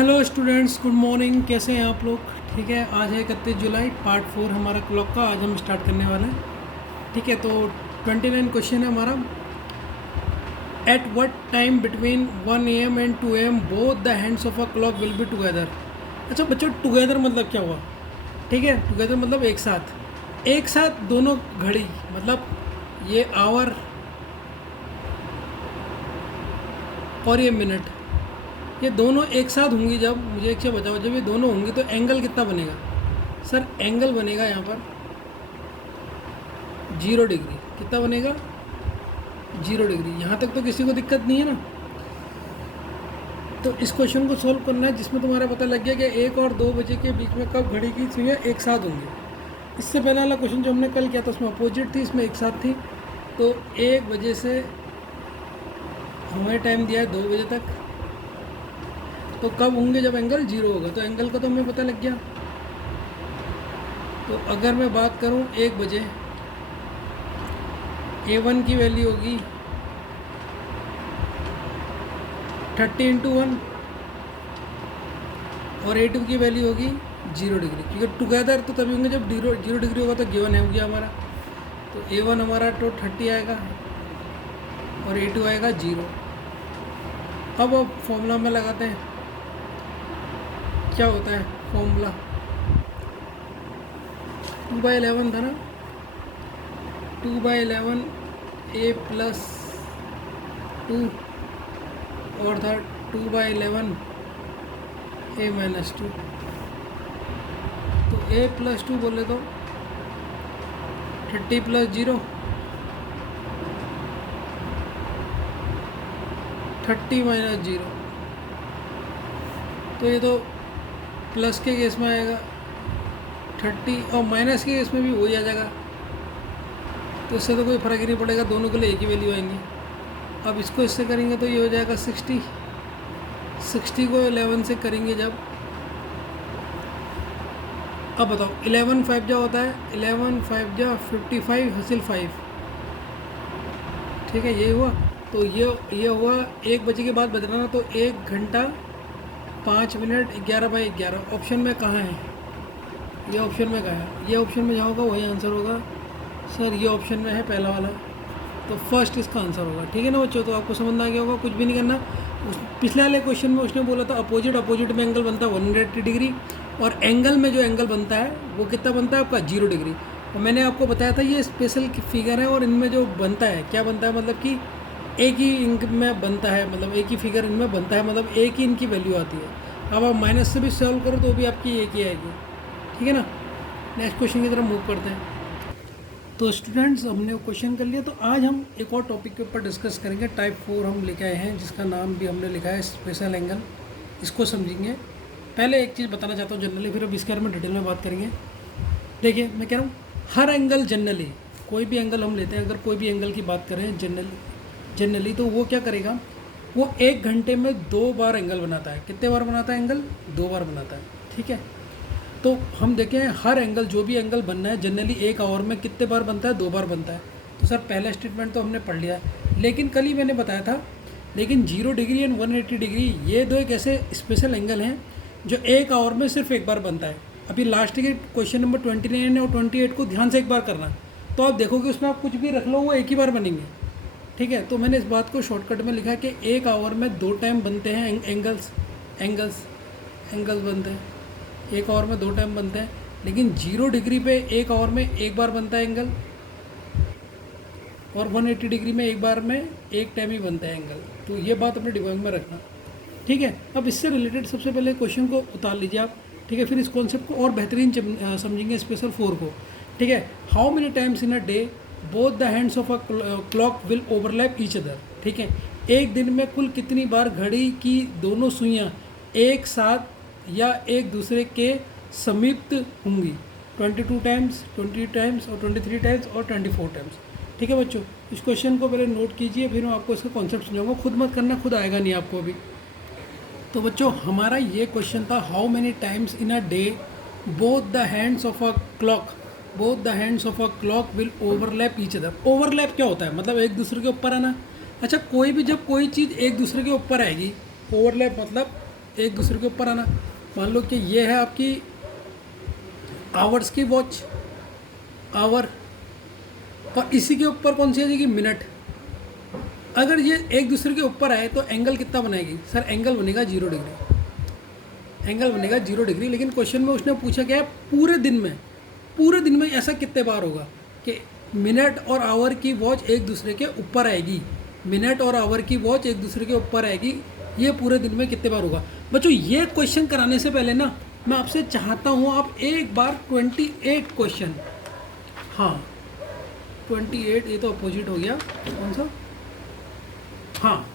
Hello students, good morning. कैसे हैं आप लोग? ठीक है, आज है 31 जुलाई, पार्ट 4 हमारा क्लॉक का आज हम स्टार्ट करने वाले हैं। ठीक है, तो 29 क्वेश्चन है हमारा। At what time between 1 AM and 2 AM both the hands of a clock will be together. अच्छा बच्चों, टुगेदर मतलब क्या हुआ? ठीक है, टुगेदर मतलब एक साथ, एक साथ दोनों घड़ी, मतलब ये आवर और ये मिनट, ये दोनों एक साथ होंगी। जब मुझे एक चीज़ बताओ, जब ये दोनों होंगी तो एंगल कितना बनेगा? सर एंगल बनेगा यहाँ पर 0 डिग्री। कितना बनेगा? 0 डिग्री। यहाँ तक तो किसी को दिक्कत नहीं है ना? तो इस क्वेश्चन को सोल्व करना है जिसमें तुम्हारा पता लग गया कि 1 और 2 बजे के बीच में कब घड़ी की सुइयाँ एक साथ होंगी। इससे पहले वाला क्वेश्चन जो हमने कल किया था उसमें अपोजिट थी, इसमें एक साथ थी। तो 1 बजे से हमें टाइम दिया है 2 बजे तक, तो कब होंगे? जब एंगल 0 होगा। तो एंगल का तो हमें पता लग गया। तो अगर मैं बात करूं 1 बजे, A1 की वैल्यू होगी 30 × 1 और A2 की वैल्यू होगी 0 डिग्री, क्योंकि टुगेदर तो तभी होंगे जब 0 डिग्री होगा। तो गिवन है हो गया हमारा। तो A1 हमारा तो 30 आएगा और A2 आएगा 0। अब फॉर्मूला में लगाते हैं। क्या होता है फॉर्मूला? 2/11 था ना? 2/11 A+2 और था 2/11 A-2। तो A+2 बोले तो 30 + 0, 30 - 0। तो ये तो प्लस के केस में आएगा 30, और माइनस के केस में भी हो ही आ जाएगा। तो इससे तो कोई फ़र्क ही नहीं पड़ेगा, दोनों के लिए एक ही वैल्यू आएंगी। अब इसको इससे करेंगे तो ये हो जाएगा 60। 60 को 11 से करेंगे जब, अब बताओ 11 5 जा होता है, 11 5 जा 55 हासिल 5। ठीक है, ये हुआ। तो ये हुआ 1 बजे के बाद बदलना, तो 1 घंटा 5 मिनट 11/11 ऑप्शन में कहाँ है? ये ऑप्शन में कहाँ है? ये ऑप्शन में जहाँ होगा वही आंसर होगा। सर ये ऑप्शन में है पहला वाला, तो फर्स्ट इसका आंसर होगा। ठीक है ना बच्चों? तो आपको समझ में आ गया होगा, कुछ भी नहीं करना। पिछले वाले क्वेश्चन में उसने बोला था अपोजिट में एंगल बनता है 180 डिग्री, और एंगल में जो एंगल बनता है वो कितना बनता है आपका? 0 डिग्री। और मैंने आपको बताया था ये स्पेशल फिगर है, और इनमें जो बनता है क्या बनता है, मतलब कि एक ही इनमें बनता है, मतलब एक ही फिगर इनमें बनता है, मतलब एक ही इनकी वैल्यू आती है। अब आप माइनस से भी सॉल्व करो तो भी आपकी एक ही आएगी। ठीक है ना? नेक्स्ट क्वेश्चन की तरफ मूव करते हैं। तो स्टूडेंट्स, हमने क्वेश्चन कर लिया। तो आज हम एक और टॉपिक के ऊपर डिस्कस करेंगे। टाइप 4 हम लेके आए हैं, जिसका नाम भी हमने लिखा है स्पेशल एंगल। इसको समझेंगे। पहले एक चीज़ बताना चाहता हूँ जनरली, फिर अब इसके बारे में डिटेल में बात करेंगे। देखिए मैं कह रहा हूँ हर एंगल जनरली, कोई भी एंगल हम लेते हैं, अगर कोई भी एंगल की बात करें जनरली तो वो क्या करेगा? वो 1 घंटे में 2 बार एंगल बनाता है। कितने बार बनाता है एंगल? 2 बार बनाता है। ठीक है, तो हम देखें हर एंगल, जो भी एंगल बनना है जनरली 1 आवर में कितने बार बनता है? 2 बार बनता है। तो सर पहला स्टेटमेंट तो हमने पढ़ लिया है, लेकिन कल ही मैंने बताया था, लेकिन 0 डिग्री एंड 180 डिग्री ये दो एक ऐसे स्पेशल एंगल हैं जो 1 आवर में सिर्फ एक बार बनता है। अभी लास्ट के क्वेश्चन नंबर 29 और 28 को ध्यान से एक बार करना, तो आप देखोगे उसमें आप कुछ भी रख लो वो एक ही बार बनेंगे। ठीक है, तो मैंने इस बात को शॉर्टकट में लिखा कि 1 आवर में 2 टाइम बनते हैं एंगल्स बनते हैं। 1 आवर में 2 टाइम बनते हैं, लेकिन 0 डिग्री पे 1 आवर में एक बार बनता है एंगल, और 180 डिग्री में एक बार में एक टाइम ही बनता है एंगल। तो ये बात अपने दिमाग में रखना। ठीक है, अब इससे रिलेटेड सबसे पहले क्वेश्चन को उतार लीजिए आप। ठीक है, फिर इस कॉन्सेप्ट को और बेहतरीन समझेंगे स्पेशल 4 को। ठीक है, how many times in a day both the hands of a clock will overlap each other. ठीक है, एक दिन में कुल कितनी बार घड़ी की दोनों सुइयाँ एक साथ या एक दूसरे के समीप होंगी? 22 टाइम्स, 20 टाइम्स और 23 टाइम्स और 24 टाइम्स। ठीक है बच्चों, इस क्वेश्चन को पहले नोट कीजिए, फिर मैं आपको इसका कॉन्सेप्ट समझाऊंगा। खुद मत करना, खुद आएगा नहीं आपको अभी। तो बच्चों हमारा ये क्वेश्चन था, how many times in a day both the hands of a clock will overlap each other. Overlap क्या होता है? मतलब एक दूसरे के ऊपर आना। अच्छा, कोई भी जब कोई चीज़ एक दूसरे के ऊपर आएगी, ओवरलैप मतलब एक दूसरे के ऊपर आना। मान लो कि ये है आपकी आवर्स की वॉच, आवर, और इसी के ऊपर कौन सी आ जाएगी, मिनट। अगर ये एक दूसरे के ऊपर आए तो एंगल कितना बनाएगी सर, एंगल बनेगा 0 डिग्री, एंगल बनेगा 0 डिग्री। लेकिन क्वेश्चन में उसने पूछा क्या है, पूरे दिन में ऐसा कितने बार होगा कि मिनट और आवर की वॉच एक दूसरे के ऊपर आएगी, मिनट और आवर की वॉच एक दूसरे के ऊपर आएगी, ये पूरे दिन में कितने बार होगा। बच्चों ये क्वेश्चन कराने से पहले ना मैं आपसे चाहता हूँ आप एक बार 28 क्वेश्चन, हाँ 28, ये तो अपोजिट हो गया, कौन सा, हाँ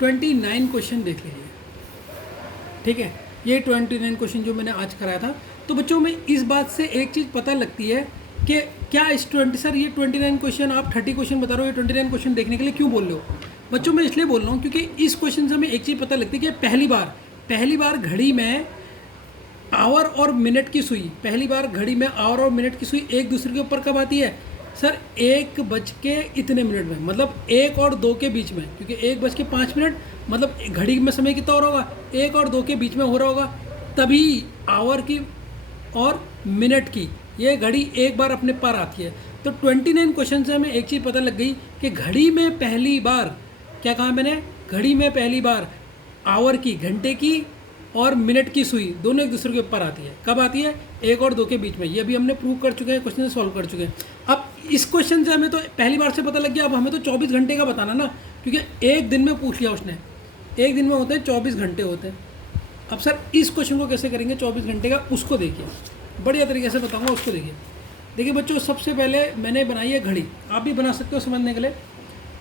29 क्वेश्चन देख लीजिए, ठीक है। ये 29 क्वेश्चन जो मैंने आज कराया था। तो बच्चों में इस बात से एक चीज़ पता लगती है कि क्या इस 20 सर ये 29 क्वेश्चन आप 30 क्वेश्चन बता रहे हो, ये 29 क्वेश्चन देखने के लिए क्यों बोल रहे हो बच्चों। मैं इसलिए बोल रहा हूँ क्योंकि इस क्वेश्चन से हमें एक चीज़ पता लगती है कि पहली बार घड़ी में आवर और मिनट की सुई, पहली बार घड़ी में आवर और मिनट की सुई एक दूसरे के ऊपर कब आती है सर, 1:इतने में, मतलब 1 और 2 के बीच में, क्योंकि 1:05 मतलब घड़ी में समय कितना हो रहा होगा, 1 और 2 के बीच में हो रहा होगा, तभी आवर की और मिनट की ये घड़ी एक बार अपने पर आती है। तो 29 क्वेश्चन से हमें एक चीज़ पता लग गई कि घड़ी में पहली बार, क्या कहा मैंने, घड़ी में पहली बार आवर की, घंटे की और मिनट की सुई दोनों एक दूसरे के ऊपर आती है। कब आती है, 1 और 2 के बीच में। ये भी हमने प्रूव कर चुके हैं, क्वेश्चन सॉल्व कर चुके हैं। अब इस क्वेश्चन से हमें तो पहली बार से पता लग गया, अब हमें तो 24 घंटे का बताना ना, क्योंकि एक दिन में पूछ लिया उसने, एक दिन में होते हैं 24 घंटे होते हैं। अब सर इस क्वेश्चन को कैसे करेंगे 24 घंटे का, उसको देखिए, बढ़िया तरीके से बताऊँगा, उसको देखिए। देखिए बच्चों, सबसे पहले मैंने बनाई है घड़ी, आप भी बना सकते हो समझने के लिए।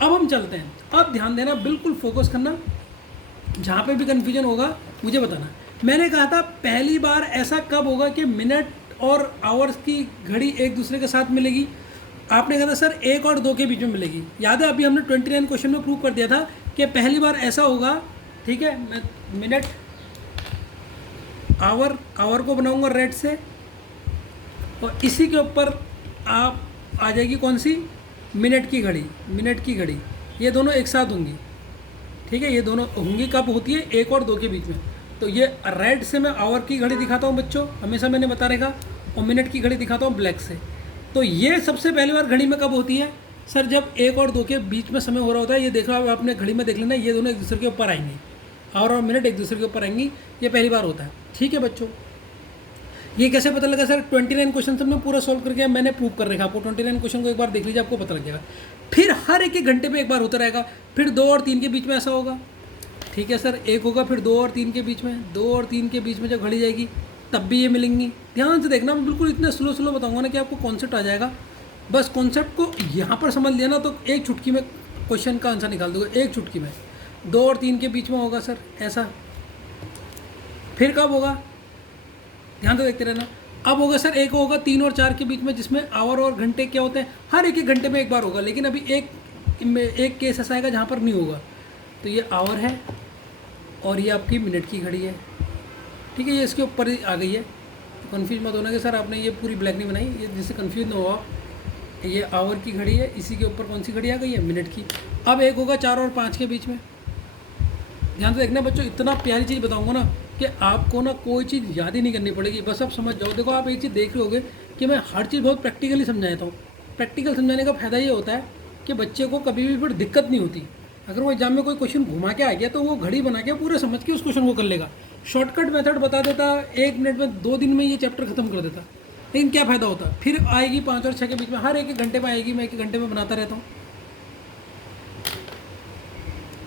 अब हम चलते हैं, अब ध्यान देना, बिल्कुल फोकस करना, जहाँ पे भी कन्फ्यूजन होगा मुझे बताना। मैंने कहा था पहली बार ऐसा कब होगा कि मिनट और आवर्स की घड़ी एक दूसरे के साथ मिलेगी। आपने कहा था सर 1 और 2 के बीच में मिलेगी। याद है अभी हमने 29 क्वेश्चन में प्रूव कर दिया था कि पहली बार ऐसा होगा, ठीक है। मैं मिनट आवर को बनाऊंगा रेड से, और इसी के ऊपर आप आ जाएगी कौन सी, मिनट की घड़ी, ये दोनों एक साथ होंगी, ठीक है। ये दोनों होंगी कब होती है, 1 और 2 के बीच में। तो ये रेड से मैं आवर की घड़ी दिखाता हूँ बच्चों, हमेशा मैंने बता रहेगा, और मिनट की घड़ी दिखाता हूँ ब्लैक से। तो ये सबसे पहली बार घड़ी में कब होती है सर, जब 1 और 2 के बीच में समय हो रहा होता है। ये देख रहा हो आपने घड़ी में देख लेना, ये दोनों एक दूसरे के ऊपर आएंगे, आवर और मिनट एक दूसरे के ऊपर आएंगी, ये पहली बार होता है, ठीक है बच्चों। ये कैसे पता लगा सर, 29 क्वेश्चन हमने पूरा सॉल्व करके मैंने प्रूव कर रखा। आपको 29 क्वेश्चन को एक बार देख लीजिए, आपको पता लग जाएगा। फिर हर एक घंटे पे एक बार होता रहेगा, फिर 2 और 3 के बीच में ऐसा होगा, ठीक है सर। 1 होगा, फिर 2 और 3 के बीच में, 2 और 3 के बीच में जब घड़ी जाएगी तब भी ये मिलेंगी। ध्यान से देखना, मैं बिल्कुल इतने स्लो बताऊंगा ना कि आपको कॉन्सेप्ट आ जाएगा। बस कॉन्सेप्ट को यहाँ पर समझ लिया ना तो एक चुटकी में क्वेश्चन का आंसर निकाल दोगे, एक चुटकी में। 2 और 3 के बीच में होगा सर ऐसा, फिर कब होगा, ध्यान से देखते रहना। अब होगा सर 1 होगा 3 और 4 के बीच में, जिसमें आवर और घंटे क्या होते हैं, हर एक घंटे में एक बार होगा। लेकिन अभी एक केस ऐसा आएगा जहाँ पर नहीं होगा। तो ये आवर है और ये आपकी मिनट की घड़ी है, ठीक है। ये इसके ऊपर ही आ गई है, तो कन्फ्यूज मत होना कि सर आपने ये पूरी ब्लैक नहीं बनाई, ये जिससे कन्फ्यूज ना हो। ये आवर की घड़ी है, इसी के ऊपर कौन सी घड़ी आ गई है, मिनट की। अब 1 होगा 4 और 5 के बीच में। ध्यान से देखना बच्चों, इतना प्यारी चीज़ बताऊंगा ना कि आपको ना कोई चीज़ याद ही नहीं करनी पड़ेगी, बस आप समझ जाओ। देखो आप एक चीज़ देख रहे होगे कि मैं हर चीज़ बहुत प्रैक्टिकली समझाता हूँ। प्रैक्टिकल समझाने का फ़ायदा ये होता है कि बच्चे को कभी भी फिर दिक्कत नहीं होती। अगर वो एग्जाम में कोई क्वेश्चन घुमा के आ गया तो वो घड़ी बना के पूरा समझ के उस क्वेश्चन को कर लेगा। शॉर्टकट मेथड बता देता, 1 मिनट में 2 दिन में ये चैप्टर खत्म कर देता। लेकिन क्या फ़ायदा होता, फिर आएगी 5 और 6 के बीच में, हर एक घंटे में आएगी, मैं 1 घंटे में बनाता रहता हूँ,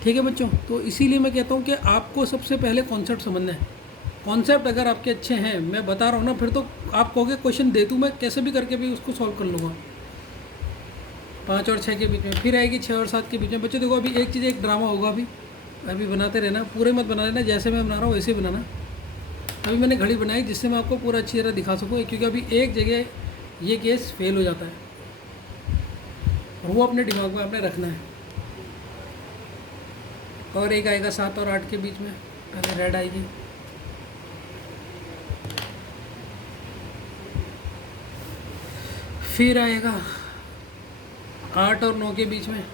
ठीक है बच्चों। तो इसीलिए मैं कहता हूँ कि आपको सबसे पहले कॉन्सेप्ट समझना है। कॉन्सेप्ट अगर आपके अच्छे हैं, मैं बता रहा हूँ ना, फिर तो आप कहोगे क्वेश्चन दे दूँ मैं कैसे भी करके भी उसको सॉल्व कर लूँगा। 5 और 6 के बीच में, फिर आएगी 6 और 7 के बीच में। बच्चों देखो अभी एक चीज़, एक ड्रामा होगा, अभी बनाते रहना, पूरे मत बना लेना, जैसे मैं बना रहा हूँ वैसे ही बनाना। अभी मैंने घड़ी बनाई जिससे मैं आपको पूरा अच्छी तरह दिखा सकूँ, क्योंकि अभी एक जगह ये केस फेल हो जाता है और वो अपने दिमाग में आपने रखना है। और एक आएगा 7 और 8 के बीच में, पहले रेड आएगी, फिर आएगा 8 और 9 के बीच में,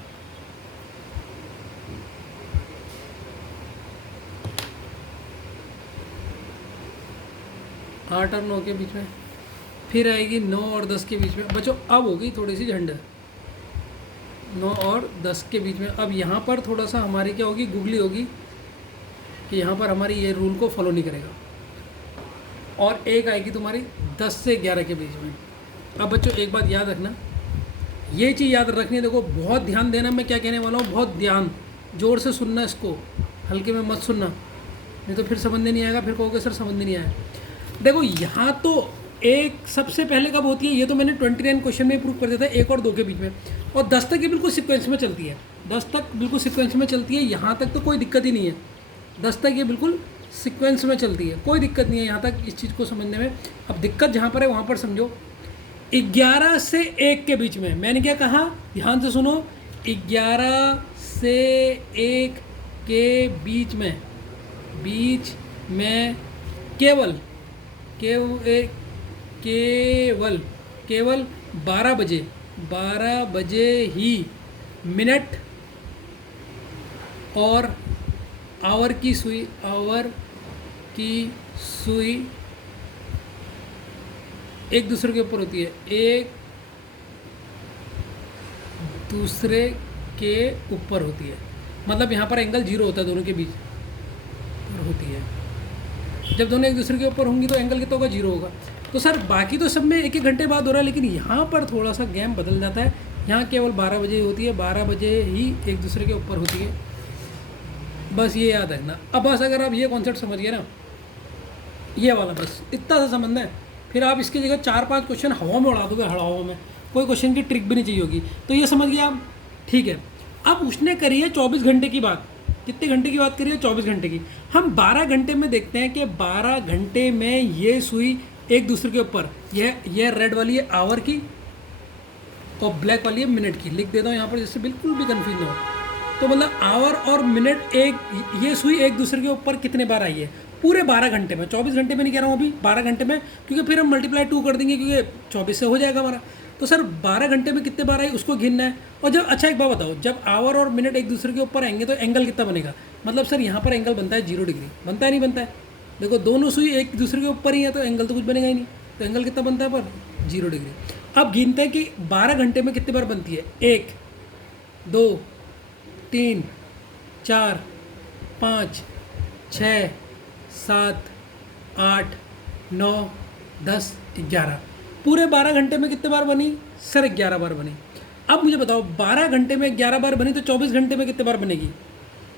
8 और 9 के बीच में, फिर आएगी 9 और 10 के बीच में। बच्चों अब होगी थोड़ी सी झंड, 9 और 10 के बीच में। अब यहाँ पर थोड़ा सा हमारी क्या होगी, गुगली होगी कि यहाँ पर हमारी ये रूल को फॉलो नहीं करेगा। और एक आएगी तुम्हारी 10 से 11 के बीच में। अब बच्चों एक बात याद रखना, ये चीज़ याद रखनी है, देखो बहुत ध्यान देना मैं क्या कहने वाला हूँ, बहुत ध्यान जोर से सुनना, इसको हल्के में मत सुनना, नहीं तो फिर समझ में नहीं आएगा, फिर कहोगे सर समझ में नहीं आया। देखो यहाँ तो एक सबसे पहले कब होती है, ये तो मैंने 29 क्वेश्चन में प्रूव कर दिया था, 1 और 2 के बीच में, और 10 तक ये बिल्कुल सीक्वेंस में चलती है, 10 तक बिल्कुल सीक्वेंस में चलती है, यहाँ तक तो कोई दिक्कत ही नहीं है, 10 तक ये बिल्कुल सीक्वेंस में चलती है, कोई दिक्कत नहीं है यहाँ तक इस चीज़ को समझने में। अब दिक्कत जहाँ पर है वहाँ पर समझो, 11 से 1 के बीच में मैंने क्या कहा, ध्यान से सुनो, 11 से 1 के बीच में केवल 12 बजे ही मिनट और आवर की सुई एक दूसरे के ऊपर होती है, एक दूसरे के ऊपर होती है, मतलब यहाँ पर एंगल 0 होता है, दोनों के बीच पर होती है। जब दोनों एक दूसरे के ऊपर होंगी तो एंगल कितना होगा, 0 होगा। तो सर बाकी तो सब में 1-1 घंटे बाद हो रहा है, लेकिन यहाँ पर थोड़ा सा गेम बदल जाता है, यहाँ केवल 12 बजे होती है, 12 बजे ही एक दूसरे के ऊपर होती है, बस ये याद रखना। अब बस अगर आप ये कॉन्सेप्ट समझ गए ना, ये वाला बस इतना सा समझना है, फिर आप इसकी जगह 4-5 क्वेश्चन हवा में उड़ा दोगे, हवा में, कोई क्वेश्चन की ट्रिक भी नहीं चाहिए होगी। तो ये समझ गया आप, ठीक है। अब उसने करी है 24 घंटे की बात, कितने घंटे की बात करी है, 24 घंटे की। हम 12 घंटे में देखते हैं कि 12 घंटे में ये सुई एक दूसरे के ऊपर, यह रेड वाली है आवर की और ब्लैक वाली है मिनट की, लिख देता हूँ यहाँ पर जिससे बिल्कुल भी कन्फ्यूज ना हो। तो मतलब आवर और मिनट, ये सुई एक दूसरे के ऊपर कितने बार आई है, पूरे 12 घंटे में, 24 घंटे में नहीं कह रहा हूँ अभी, 12 घंटे में, क्योंकि फिर हम मल्टीप्लाई 2 कर देंगे, क्योंकि 24 से हो जाएगा हमारा। तो सर 12 घंटे में कितने बार आई उसको गिनना है। और जब, अच्छा एक बात बताओ, जब आवर और मिनट एक दूसरे के ऊपर आएंगे तो एंगल कितना बनेगा, मतलब सर यहाँ पर एंगल बनता है 0 डिग्री, बनता है नहीं बनता है, देखो दोनों सुई एक दूसरे के ऊपर ही है तो एंगल तो कुछ बनेगा ही नहीं, तो एंगल कितना बनता है पर 0 डिग्री। अब गिनते हैं कि 12 घंटे में कितने बार बनती है, 1 2 3 4 5 6 7 8 9 10 11, पूरे 12 घंटे में कितने बार बनी सर, 11 बार बनी। अब मुझे बताओ 12 घंटे में 11 बार बनी तो 24 घंटे में कितने बार बनेगी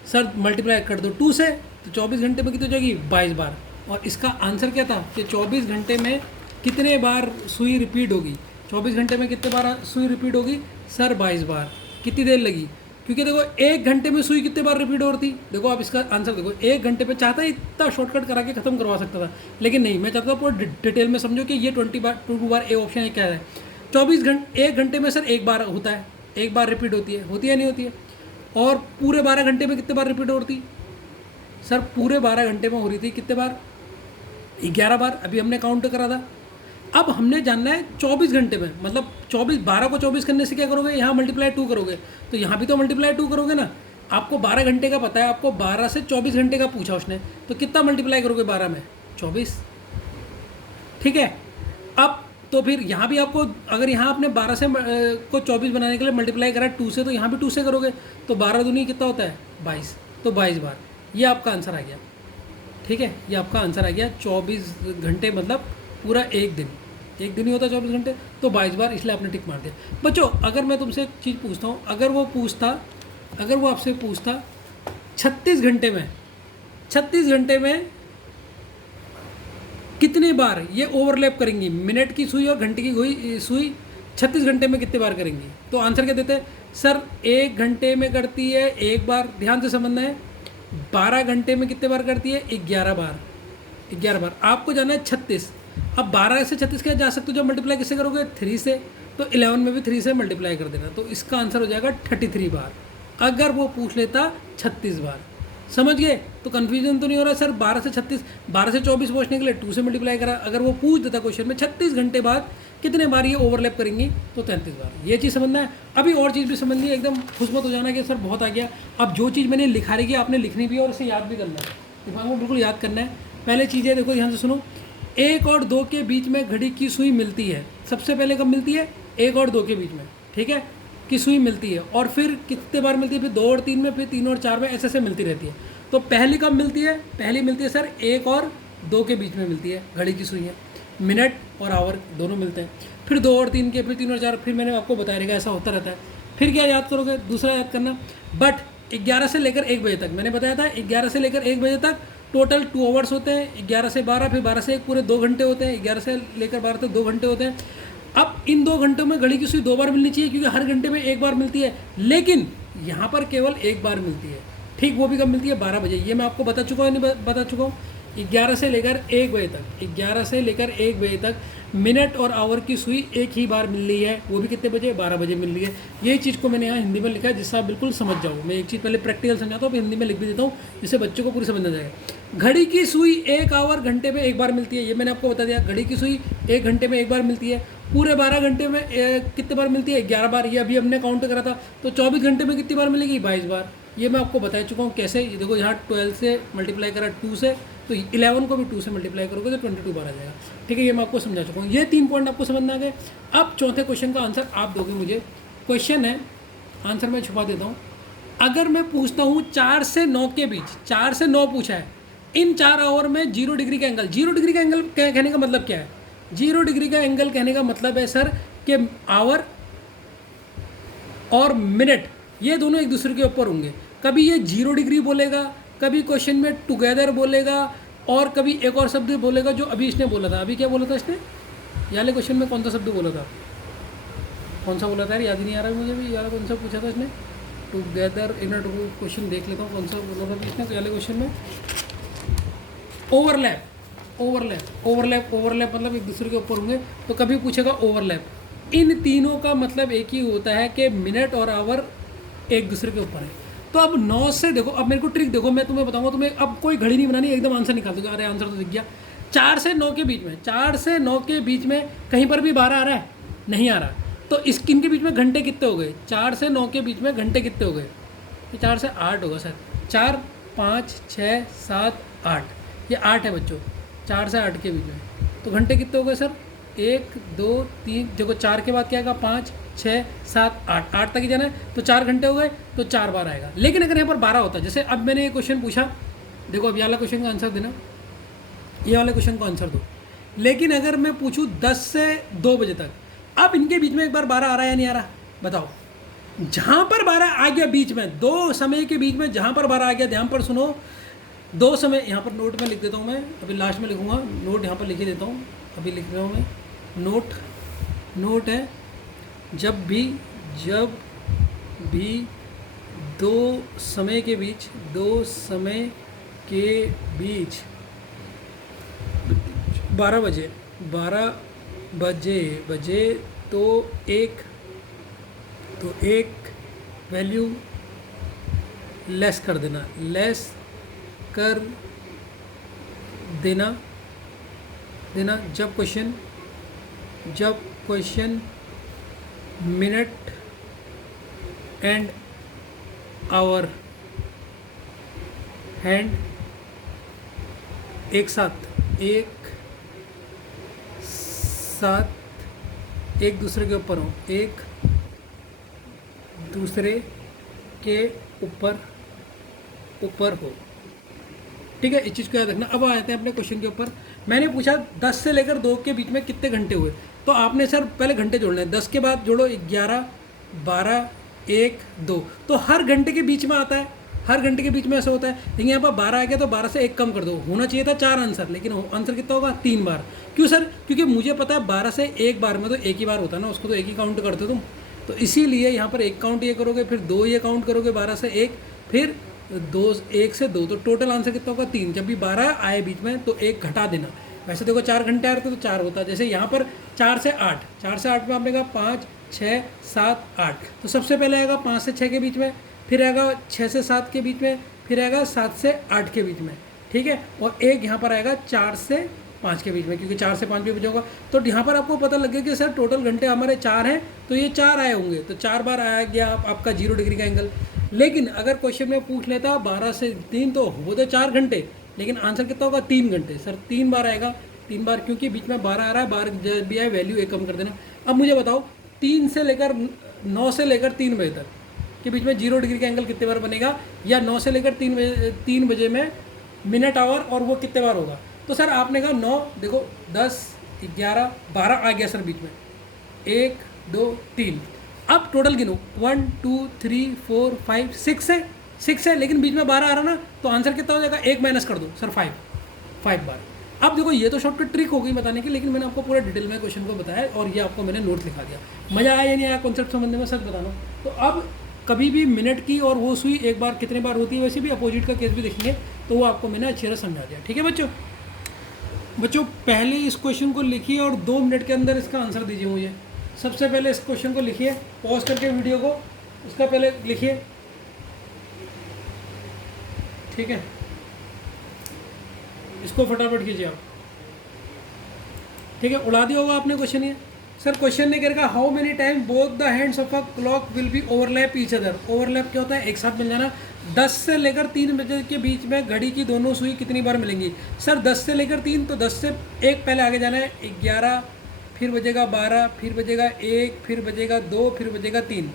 सर, मल्टीप्लाई कर दो 2 से, तो 24 घंटे में कितनी हो जाएगी, 22 बार। और इसका आंसर क्या था कि 24 घंटे में कितने बार सुई रिपीट होगी, 24 घंटे में कितने बार सुई रिपीट होगी सर, 22 बार। कितनी देर लगी, क्योंकि देखो 1 घंटे में सुई कितने बार रिपीट हो रही थी, देखो आप इसका आंसर देखो, 1 घंटे में चाहता इतना शॉर्टकट करा के खत्म करवा सकता था, लेकिन नहीं, मैं चाहता हूँ पूरा डिटेल में समझो कि ये 2 बार ए ऑप्शन है क्या है। 1 घंटे में सर 1 बार होता है, 1 बार रिपीट होती है नहीं होती है। और पूरे 12 घंटे में कितने बार रिपीट हो रही थी सर, पूरे 12 घंटे में हो रही थी कितने बार, 11 बार, अभी हमने काउंट करा था। अब हमने जानना है 24 घंटे में, मतलब 12 को 24 करने से क्या करोगे, यहाँ मल्टीप्लाई 2 करोगे, तो यहाँ भी तो मल्टीप्लाई 2 करोगे ना। आपको 12 घंटे का पता है, आपको 12 से 24 घंटे का पूछा उसने, तो कितना मल्टीप्लाई करोगे 12 में, 24, ठीक है। अब तो फिर यहाँ भी आपको, अगर यहाँ आपने 12 से को 24 बनाने के लिए मल्टीप्लाई करा 2 से, तो यहाँ भी 2 से करोगे, तो 12 दूनी कितना होता है 22, तो 22 बार। ये आपका आंसर आ गया, ठीक है, ये आपका आंसर आ गया। 24 घंटे मतलब पूरा एक दिन ही होता है 24 घंटे, तो 22 बार, इसलिए आपने टिक मार दिया। बच्चों अगर मैं तुमसे एक चीज़ पूछता हूँ, अगर वो आपसे पूछता 36 घंटे में कितने बार ये ओवरलैप करेंगी, मिनट की सुई और घंटे की सुई 36 घंटे में कितने बार करेंगी, तो आंसर क्या देते हैं सर, 1 घंटे में करती है 1 बार, ध्यान से समझना है। 12 घंटे में कितने बार करती है, 11 बार। आपको जाना है 36। अब 12 से 36 क्या जा सकते हो, जब मल्टीप्लाई किससे करोगे 3 से, तो 11 में भी 3 से मल्टीप्लाई कर देना, तो इसका आंसर हो जाएगा 33 बार। अगर वो पूछ लेता 36 बार, समझ गए, तो कन्फ्यूजन तो नहीं हो रहा सर। 12 से 24 पहुँचने के लिए 2 से मल्टीप्लाई करा, अगर वो पूछ देता क्वेश्चन में 36 घंटे बाद कितने बार ये ओवरलैप करेंगी, तो 33 बार। ये चीज़ समझना है। अभी और चीज़ भी समझनी है, एकदम खुश मत हो जाना कि सर बहुत आ गया। अब जो चीज़ मैंने लिखा रही है आपने लिखनी भी है और इसे याद भी करना है, दिमाग में बिल्कुल याद करना है। पहले चीज़ें देखो ध्यान से सुनो, 1 और 2 के बीच में घड़ी की सुई मिलती है। सबसे पहले कब मिलती है? 1 और 2 के बीच में, ठीक है, की सुई मिलती है। और फिर कितने बार मिलती है? फिर 2 और 3 में, फिर 3 और 4 में, ऐसे ऐसे मिलती रहती है। तो पहली कब मिलती है? पहली मिलती है सर 1 और 2 के बीच में मिलती है घड़ी की सुई है। मिनट और आवर दोनों मिलते हैं। फिर 2 और 3 के, फिर 3 और 4, फिर मैंने आपको बताया रहेगा, ऐसा होता रहता है। फिर क्या याद करोगे? दूसरा याद करना, बट 11 से लेकर 1 बजे तक मैंने बताया था, 11 से लेकर 1 बजे तक टोटल 2 आवर्स होते हैं। 11 से 12, फिर 12 से 1 पूरे 2 घंटे होते हैं। 11 से लेकर 12 तक 2 घंटे होते हैं। अब इन 2 घंटों में घड़ी की सुई 2 बार मिलनी चाहिए, क्योंकि हर घंटे में 1 बार मिलती है, लेकिन यहाँ पर केवल 1 बार मिलती है। ठीक, वो भी कब मिलती है? 12 बजे। ये मैं आपको बता चुका हूँ, नहीं बता चुका हूँ? 11 से लेकर 1 बजे तक, 11 से लेकर 1 बजे तक मिनट और आवर की सुई एक ही बार मिल रही है। वो भी कितने बजे? 12 बजे मिल रही है। यही चीज़ को मैंने यहाँ हिंदी में लिखा है, जिससे आप बिल्कुल समझ जाओ। मैं एक चीज़ पहले प्रैक्टिकल समझाता हूँ, फिर हिंदी में लिख भी देता हूँ, जिससे बच्चों को पूरी समझ आ जाएगा। घड़ी की सुई 1 आवर घंटे में 1 बार मिलती है, ये मैंने आपको बता दिया। घड़ी की सुई 1 घंटे में 1 बार मिलती है। पूरे 12 घंटे में कितने बार मिलती है? 11 बार। ये अभी हमने काउंट करा था। तो 24 घंटे में कितनी बार मिलेगी? 22 बार। ये मैं आपको बता चुका हूँ कैसे। ये देखो, यहाँ 12 से मल्टीप्लाई करा 2 से, तो 11 को भी 2 से मल्टीप्लाई करोगे तो 22 बार आ जाएगा। ठीक है, ये मैं आपको समझा चुका हूँ। ये 3 पॉइंट आपको समझ में आ गए। अब चौथे क्वेश्चन का आंसर आप दोगे मुझे। क्वेश्चन है, आंसर मैं छुपा देता हूँ। अगर मैं पूछता हूँ 4 से 9 के बीच, 4 से 9 पूछा है, इन 4 आवर में 0 डिग्री का एंगल, 0 डिग्री का एंगल कहने का मतलब क्या है? 0 डिग्री का एंगल कहने का मतलब है सर कि आवर और मिनट ये दोनों एक दूसरे के ऊपर होंगे। कभी ये 0 डिग्री बोलेगा, कभी क्वेश्चन में टुगेदर बोलेगा, और कभी एक और शब्द बोलेगा जो अभी इसने बोला था। अभी क्या बोला था इसने? ये वाले क्वेश्चन में कौन सा शब्द बोला था? कौन सा बोला था यार? याद ही नहीं आ रहा है मुझे भी। यार कौन सा पूछा था इसने? टुगेदर इन क्वेश्चन देख लेता हूँ कौन सा बोला था इसने। तो वाले क्वेश्चन में ओवरलैप, ओवरलैप, ओवरलैप, ओवरलैप मतलब एक दूसरे के ऊपर होंगे। तो कभी पूछेगा ओवरलैप। इन तीनों का मतलब एक ही होता है कि मिनट और आवर एक दूसरे के ऊपर है। तो अब 9 से देखो, अब मेरे को ट्रिक देखो, मैं तुम्हें बताऊंगा। तुम्हें अब कोई घड़ी नहीं बनानी, एकदम आंसर निकाल दोगे। अरे आंसर तो दिख गया। 4 से 9 के बीच में, 4 से 9 के बीच में कहीं पर भी 12 आ रहा है? नहीं आ रहा। तो इनके बीच में घंटे कितने हो गए? 4 से 9 के बीच में घंटे कितने हो गए? 4 से 8 होगा सर। 4, 5, 6, 7, 8, ये 8 है बच्चों। 4 से 8 के बीच में तो घंटे कितने हो गए सर? 1, 2, 3, देखो 4 के बाद क्या आएगा? 5, 6, 7, 8, 8 तक ही जाना है। तो 4 घंटे हो गए, तो 4 बार आएगा। लेकिन अगर यहाँ पर 12 होता, जैसे अब मैंने ये क्वेश्चन पूछा, देखो अब ये वाला क्वेश्चन का आंसर देना, ये वाले क्वेश्चन का आंसर दो। लेकिन अगर मैं पूछूँ 10 से 2 बजे तक, अब इनके बीच में एक बार 12 आ रहा है या नहीं आ रहा? बताओ। जहाँ पर 12 आ गया बीच में, 2 समय के बीच में जहाँ पर 12 आ गया, ध्यान पर सुनो। 2 समय, यहाँ पर नोट में लिख देता हूँ मैं, अभी लास्ट में लिखूँगा। नोट यहाँ पर लिख देता हूँ, अभी लिख रहा हूँ मैं। नोट है, जब भी 2 समय के बीच, 2 समय के बीच 12 बजे तो एक वैल्यू लेस कर देना जब question minute and hour hand एक साथ एक दूसरे के ऊपर हो, एक दूसरे के ऊपर हो। ठीक है, इस चीज़ को याद रखना। अब आते हैं अपने क्वेश्चन के ऊपर। मैंने पूछा 10 से लेकर 2 के बीच में कितने घंटे हुए। तो आपने सर पहले घंटे जोड़ना है। 10 के बाद जोड़ो 11, 12, 1, 2। तो हर घंटे के बीच में आता है, हर घंटे के बीच में ऐसा होता है। लेकिन यहाँ पर 12 आ गया तो 12 से 1 कम कर दो। होना चाहिए था 4 आंसर, लेकिन आंसर कितना होगा? 3 बार। क्यों सर? क्योंकि मुझे पता है 12 से 1 बार में तो एक ही बार होता है ना, उसको तो एक ही काउंट करते हो तुम। तो इसीलिए यहाँ पर 1 काउंट ये करोगे, फिर 2 ये काउंट करोगे, 12 से 1, फिर 1 से 2, तो टोटल आंसर कितना होगा? 3। जब भी 12 आए बीच में तो 1 घटा देना। वैसे देखो 4 घंटे आ रहे थे तो 4 होता है। जैसे यहाँ पर 4 से 8 में आपने कहा 5, 6, 7, 8। तो सबसे पहले आएगा 5 से 6 के बीच में, फिर आएगा 6 से 7 के बीच में, फिर आएगा 7 से 8 के बीच में। ठीक है, और एक यहाँ पर आएगा 4 से 5 के बीच में, क्योंकि 4 से 5 भी बचा होगा। तो यहाँ पर आपको पता लग गया कि सर टोटल घंटे हमारे 4 हैं, तो ये 4 आए होंगे। तो 4 बार आया गया आपका 0 डिग्री का एंगल। लेकिन अगर क्वेश्चन में पूछ लेता 12 से 3 तो वो तो 4 घंटे, लेकिन आंसर कितना होगा? 3 घंटे। सर 3 बार आएगा, 3 बार, क्योंकि बीच में 12 आ रहा है, बार जब भी आए वैल्यू 1 कम कर देना। अब मुझे बताओ 3 से लेकर 9 से लेकर 3 बजे तक के बीच में 0 डिग्री का एंगल कितने बार बनेगा, या 9 से लेकर 3 बजे में मिनट आवर, और वो कितने बार होगा। तो सर आपने कहा 9, देखो 10 11 12 आ गया सर बीच में, 1 2 3। अब टोटल गिनो 1 2 3 4 5 6 है, लेकिन बीच में 12 आ रहा ना, तो आंसर कितना हो जाएगा, 1 माइनस कर दो सर 5 बार। अब देखो ये तो शॉर्टकट ट्रिक हो गई बताने की, लेकिन मैंने आपको पूरा डिटेल में क्वेश्चन को बताया और ये आपको मैंने नोट लिखा दिया। मज़ा आया या नहीं आया कॉन्सेप्ट समझने में, सच बताना। तो अब कभी भी मिनट की और वो सुई एक बार कितने बार होती है, वैसे भी अपोजिट का केस भी देखेंगे, तो वो आपको मैंने अच्छी तरह समझा दिया। ठीक है बच्चों पहले इस क्वेश्चन को लिखिए और 2 मिनट के अंदर इसका आंसर दीजिए मुझे। सबसे पहले इस क्वेश्चन को लिखिए, पॉज करके वीडियो को उसका पहले लिखिए, ठीक है। इसको फटाफट कीजिए आप, ठीक है। उड़ा दिया होगा आपने क्वेश्चन ये। सर क्वेश्चन ने कहा how many time both the hands of a clock will B overlap each other. Overlap क्या होता है, एक साथ मिल जाना। 10 से लेकर 3 बजे के बीच में घड़ी की दोनों सुई कितनी बार मिलेंगी। सर 10 से लेकर 3, तो 10 से 1 पहले आगे जाना है, 11, फिर बजेगा 12, फिर बजेगा 1, फिर बजेगा 2, फिर बजेगा 3।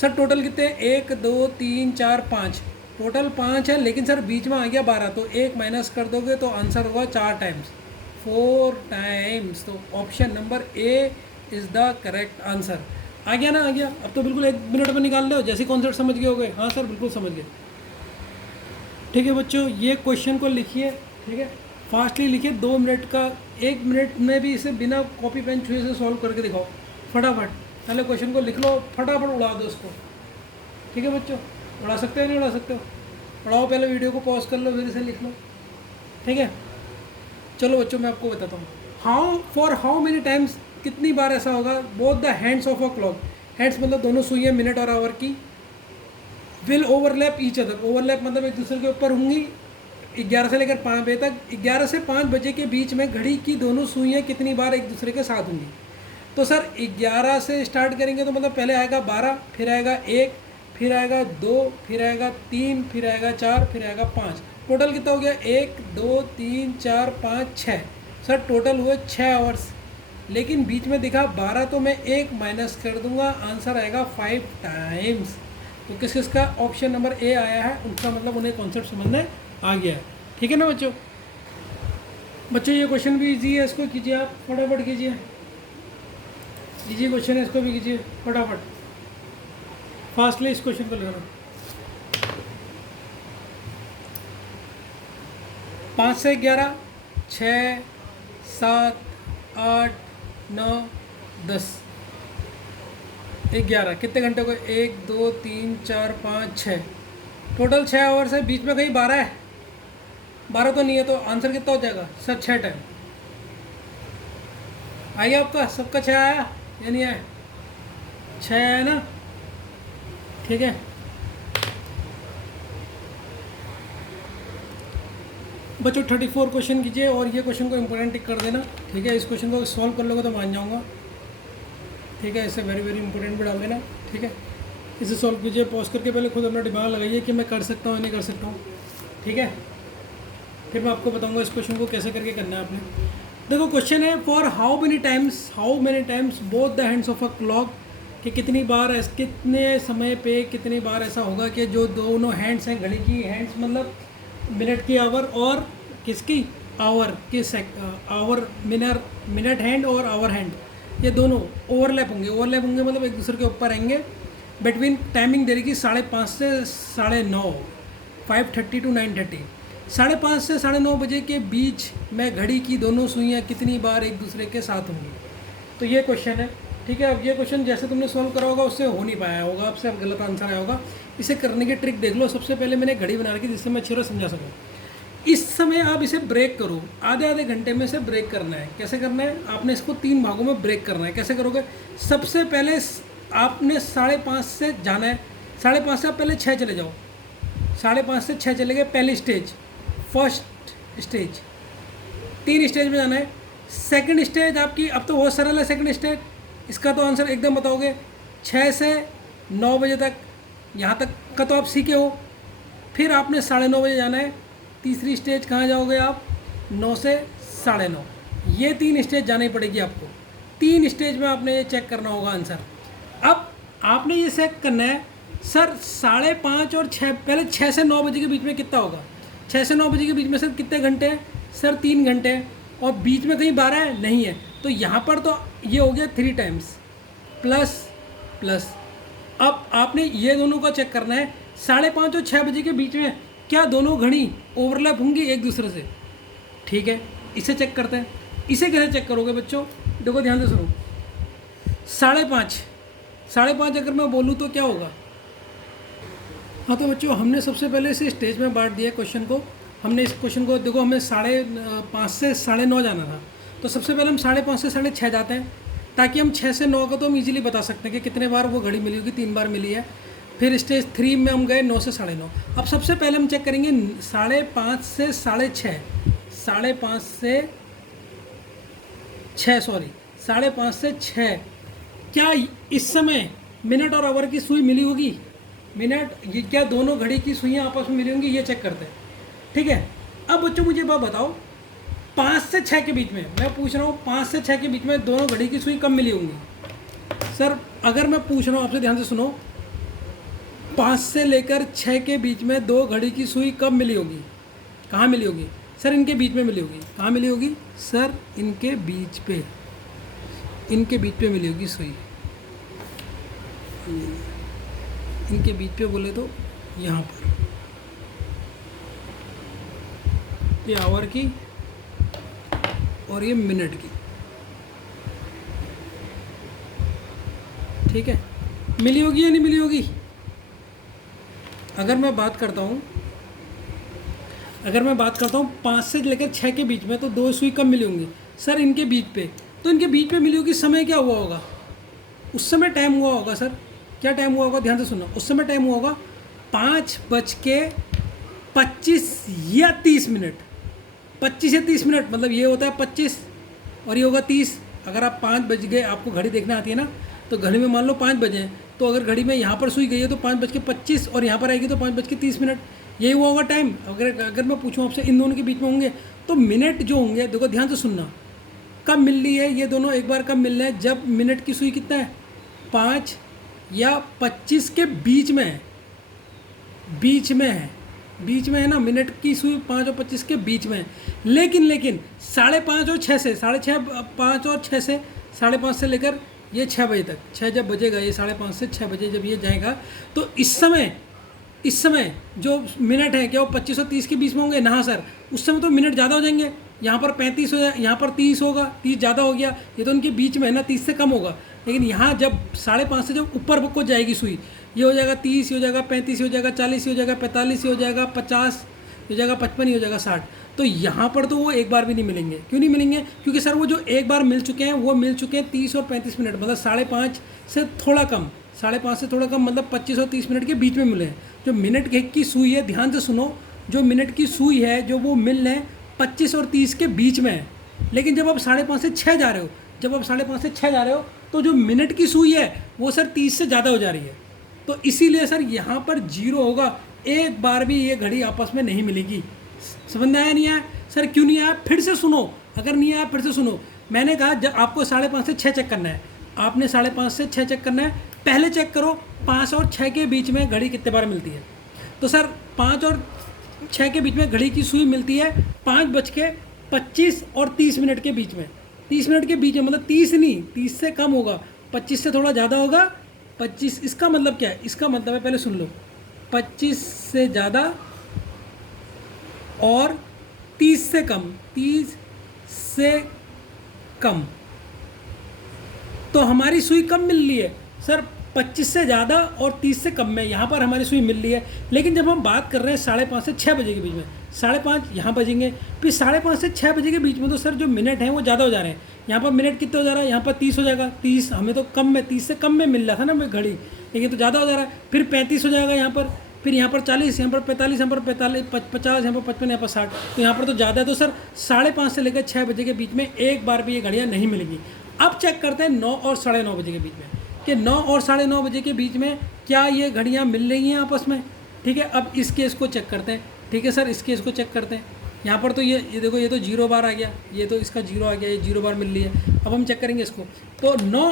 सर टोटल कितने, 1 2 3 4 5, टोटल 5 है, लेकिन सर बीच में आ गया 12, तो 1 माइनस कर दोगे तो आंसर होगा 4 टाइम्स, 4 टाइम्स। तो option number A is the correct answer. आ गया ना, आ गया। अब तो बिल्कुल 1 मिनट में निकाल लो, जैसे कॉन्सेप्ट समझ गए हो गए। हाँ सर बिल्कुल समझ गए। ठीक है बच्चों, ये क्वेश्चन को लिखिए, ठीक है, फास्टली लिखिए। 2 मिनट का, 1 मिनट में भी इसे बिना कॉपी पेन छुए से सॉल्व करके दिखाओ फटाफट। पहले क्वेश्चन को लिख लो, फटाफट उड़ा दो उसको। ठीक है बच्चों, उड़ा सकते हो नहीं उड़ा सकते हो, उड़ाओ। पहले वीडियो को पॉज कर लो, फिर इसे लिख लो, ठीक है। चलो बच्चों मैं आपको बताता हूँ, हाउ मेनी टाइम्स, कितनी बार ऐसा होगा, both the hands of a clock, hands मतलब दोनों सुइयाँ मिनट और आवर की, will overlap each other. Overlap मतलब एक दूसरे के ऊपर होंगी 11 से लेकर 5 बजे तक। 11 से 5 बजे के बीच में घड़ी की दोनों सुइयाँ कितनी बार एक दूसरे के साथ होंगी। तो सर 11 से स्टार्ट करेंगे तो मतलब पहले आएगा 12, फिर आएगा 1, फिर आएगा 2, फिर आएगा 3, फिर आएगा 4, फिर आएगा 5। टोटल कितना हो गया, 1 2 3 4 5 6। सर टोटल हुए 6 आवर्स, लेकिन बीच में दिखा 12, तो मैं 1 माइनस कर दूंगा, आंसर आएगा 5 टाइम्स। तो किस किस का ऑप्शन नंबर ए आया है, उनका मतलब उन्हें कॉन्सेप्ट समझने आ गया है। ठीक है ना बच्चों ये क्वेश्चन भी इजी है, इसको कीजिए आप फटाफट कीजिए। इजी क्वेश्चन है, इसको भी कीजिए फटाफट, फास्टली इस क्वेश्चन को लिखना। 5 से 11, 6 7 8 9 10, 11 कितने घंटे को, 1 2 3 4 5 6, टोटल 6 आवर्स है। बीच में कहीं 12 है, 12 तो नहीं है, तो आंसर कितना हो जाएगा सर 6 टाइम। आइए आपका सबका 6 आया या नहीं आया, 6 आया ना, ठीक है। बच्चों 34 क्वेश्चन कीजिए और ये क्वेश्चन को इंपॉर्टेंट टिक कर देना, ठीक है। इस क्वेश्चन को सॉल्व कर लोगे तो मान जाऊंगा, ठीक है। इसे वेरी वेरी इंपॉर्टेंट भी डाल देना, ठीक है। इसे सॉल्व कीजिए, पॉज करके पहले खुद अपना दिमाग लगाइए कि मैं कर सकता हूँ या नहीं कर सकता हूँ, ठीक है। फिर मैं आपको बताऊँगा इस क्वेश्चन को कैसे करके करना है आपने। देखो क्वेश्चन है, for how many times both the hands of a clock, कि कितनी बार कितने समय पे कितनी बार ऐसा होगा कि जो दोनों हैंड्स हैं घड़ी की, हैंड्स मतलब मिनट की आवर, और किसकी आवर की आवर, मिनट हैंड और आवर हैंड, ये दोनों ओवरलैप होंगे मतलब एक दूसरे के ऊपर आएंगे। बिटवीन टाइमिंग दे रही 5:30 से 9:30, 5:30 to 9:30, 5:30 से 9:30 बजे के बीच में घड़ी की दोनों सुइयाँ कितनी बार एक दूसरे के साथ होंगी। तो ये क्वेश्चन है, ठीक है। अब ये क्वेश्चन जैसे तुमने सॉल्व करा होगा उससे हो नहीं पाया होगा, आपसे अब गलत आंसर आया होगा। इसे करने की ट्रिक देख लो। सबसे पहले मैंने घड़ी बना रखी जिससे मैं अच्छी तरह समझा सकूँ। इस समय आप इसे ब्रेक करो, आधे घंटे में इसे ब्रेक करना है। कैसे करना है, आपने इसको 3 भागों में ब्रेक करना है। कैसे करोगे, सबसे पहले आपने 5:30 से जाना है, 5:30 से आप पहले 6 चले जाओ, 5:30 से 6 चले गए, पहली स्टेज, फर्स्ट स्टेज। 3 स्टेज में जाना है। सेकंड स्टेज आपकी अब तो बहुत सरल है, सेकंड स्टेज इसका तो आंसर एकदम बताओगे। 6 से 9 बजे तक, यहाँ तक का तो आप सीखे हो। फिर आपने 9:30 बजे जाना है। तीसरी स्टेज कहाँ जाओगे आप, 9 से 9:30। ये 3 स्टेज जानी पड़ेगी आपको, 3 स्टेज में आपने ये चेक करना होगा आंसर। अब आपने ये चेक करना है सर 5:30 और 6, पहले 6 से 9 बजे के बीच में कितना होगा, 6 से 9 बजे के बीच में सर कितने घंटे हैं, सर 3 घंटे हैं, और बीच में कहीं 12 है नहीं है, तो यहाँ पर तो ये हो गया 3 टाइम्स प्लस प्लस। अब आपने ये दोनों का चेक करना है 5:30 और 6 बजे के बीच में क्या दोनों घड़ी ओवरलैप होंगी एक दूसरे से, ठीक है, इसे चेक करते हैं। इसे कैसे चेक करोगे बच्चों, देखो ध्यान से सुनो, 5:30 अगर मैं बोलूँ तो क्या होगा। हाँ तो बच्चों हमने सबसे पहले इसे स्टेज में बांट दिया क्वेश्चन को। हमने इस क्वेश्चन को देखो, हमें 5:30 से 9:30 जाना था, तो सबसे पहले हम 5:30 से 6:30 जाते हैं, ताकि हम 6 से 9 का तो हम इजीली बता सकते हैं कि कितने बार वो घड़ी मिली होगी, 3 बार मिली है। फिर स्टेज 3 में हम गए 9 से 9:30। अब सबसे पहले हम चेक करेंगे 5:30 से 6:30, 5:30 से 6, सॉरी 5:30 से 6, क्या इस समय मिनट और आवर की सुई मिली होगी, मिनट, ये क्या दोनों घड़ी की सुइयाँ आपस में मिली होंगी, ये चेक करते हैं, ठीक है। अब बच्चों मुझे बात बताओ 5 से 6 के बीच में, मैं पूछ रहा हूँ 5 से 6 के बीच में दोनों घड़ी की सुई कब मिली होंगी। सर अगर मैं पूछ रहा हूँ आपसे, ध्यान से सुनो, 5 से लेकर 6 के बीच में 2 घड़ी की सुई कब मिली होगी, कहाँ मिली होगी, सर इनके बीच में मिली होगी। कहाँ मिली होगी सर, इनके बीच पे, इनके बीच पे मिली होगी सुई, इनके बीच पे बोले तो यहाँ पर, ये आवर की और ये मिनट की, ठीक है, मिली होगी या नहीं मिली होगी। अगर मैं बात करता हूँ 5 से लेकर 6 के बीच में, तो 2 सुई कब मिली होंगी, सर इनके बीच पे, तो इनके बीच पे मिली होगी। समय क्या हुआ होगा, उस समय टाइम हुआ होगा, सर क्या टाइम हुआ होगा, ध्यान से सुनो, उस समय टाइम हुआ होगा 5:25 या 30 मिनट, 25 या 30 मिनट, मतलब ये होता है 25 और ये होगा 30। अगर आप 5 बज गए, आपको घड़ी देखना आती है ना, तो घड़ी में मान लो 5 बजे हैं, तो अगर घड़ी में यहाँ पर सुई गई है तो 5:25 और यहाँ पर आएगी तो 5:30 मिनट, यही हुआ होगा टाइम। अगर मैं पूछूँ आपसे इन दोनों के बीच में होंगे, तो मिनट जो होंगे, देखो ध्यान से सुनना, कब मिल रही है ये दोनों एक बार, कब मिल रहे हैं, जब मिनट की सुई कितना है, 5 या 25 के बीच में है, बीच में है ना, मिनट की सुई 5 और 25 के बीच में है। लेकिन 5:30 और 6 से 5:30 और 6 से 5:30 से लेकर ये 6 बजे तक, 6 जब बजेगा, ये 5:30 से 6 बजे जब ये जाएगा, तो इस समय जो मिनट है क्या वो 25 और 30 के बीच में होंगे ना, हाँ सर, उस समय तो मिनट ज़्यादा हो जाएंगे, यहाँ पर 35 हो जाए, यहाँ पर 30 होगा, 30 ज़्यादा हो गया, ये तो उनके बीच में है ना, 30 से कम होगा। लेकिन यहाँ जब 5:30 से जब ऊपर को जाएगी सुई, ये हो जाएगा 30, ये हो जाएगा 35, ये हो जाएगा 40, ये हो जाएगा 45, ये हो जाएगा 50, ये हो जाएगा 55, ये हो जाएगा 60। तो यहाँ पर तो वो एक बार भी नहीं मिलेंगे। क्यों नहीं मिलेंगे, क्योंकि सर वो जो एक बार मिल चुके हैं वो मिल चुके हैं 30 और 35 मिनट, मतलब 5:30 से थोड़ा कम, 5:30 से थोड़ा कम, मतलब 25 और 30 मिनट के बीच में मिले हैं। जो मिनट की सुई है, ध्यान से सुनो, जो मिनट की सुई है जो वो मिल रहे हैं 25 और 30 के बीच में है। लेकिन जब आप 5:30 से 6 जा रहे हो, तो जो मिनट की सुई है वो सर 30 से ज़्यादा हो जा रही है, तो इसीलिए सर यहाँ पर 0 होगा, एक बार भी ये घड़ी आपस में नहीं मिलेगी। समझ में आया नहीं आया सर, क्यों नहीं आया, फिर से सुनो, अगर नहीं आया फिर से सुनो। मैंने कहा जब आपको 5:30 से 6 चेक करना है, आपने 5:30 से 6 चेक करना है, पहले चेक करो 5 और 6 के बीच में घड़ी कितने बार मिलती है। तो सर 5 और 6 के बीच में घड़ी की सुई मिलती है 5:25 और 30 मिनट के बीच में, 30 मिनट के बीच में, मतलब 30 नहीं, 30 से कम होगा, 25 से थोड़ा ज़्यादा होगा, 25। इसका मतलब क्या है, इसका मतलब है, पहले सुन लो, 25 से ज़्यादा और 30 से कम, 30 से कम। तो हमारी सुई कब मिल रही है सर, 25 से ज़्यादा और 30 से कम में यहाँ पर हमारी सुई मिल रही है। लेकिन जब हम बात कर रहे हैं 5:30 से 6 बजे के बीच में, 5:30 यहाँ बजेंगे, फिर 5:30 से 6 बजे के बीच में, तो सर जो मिनट हैं वो ज़्यादा हो जा रहे हैं। यहाँ पर मिनट कितने हो जा रहा है, यहाँ पर 30 हो जाएगा, 30 हमें तो कम में, 30 से कम में मिल रहा था ना घड़ी, लेकिन तो ज़्यादा हो जा रहा है। फिर 35 हो जाएगा यहाँ पर, फिर यहाँ पर 40, यहाँ पर 45, यहाँ पर 45, 50, यहाँ पर 55, यहाँ पर 60, तो यहाँ पर तो ज़्यादा है। तो सर 5:30 से लेकर 6 बजे के बीच में एक बार भी ये घड़ियाँ नहीं मिलेंगी। अब चेक करते हैं 9 और 9:30 बजे के बीच में, कि 9 और 9:30 बजे के बीच में क्या ये घड़ियाँ मिल रही हैं आपस में। ठीक है, अब इस केस को चेक करते हैं। ठीक है सर, इस केस को चेक करते हैं। यहाँ पर तो ये देखो, ये तो 0 बार आ गया, ये तो इसका 0 आ गया, ये 0 बार मिल रही है। अब हम चेक करेंगे इसको, तो 9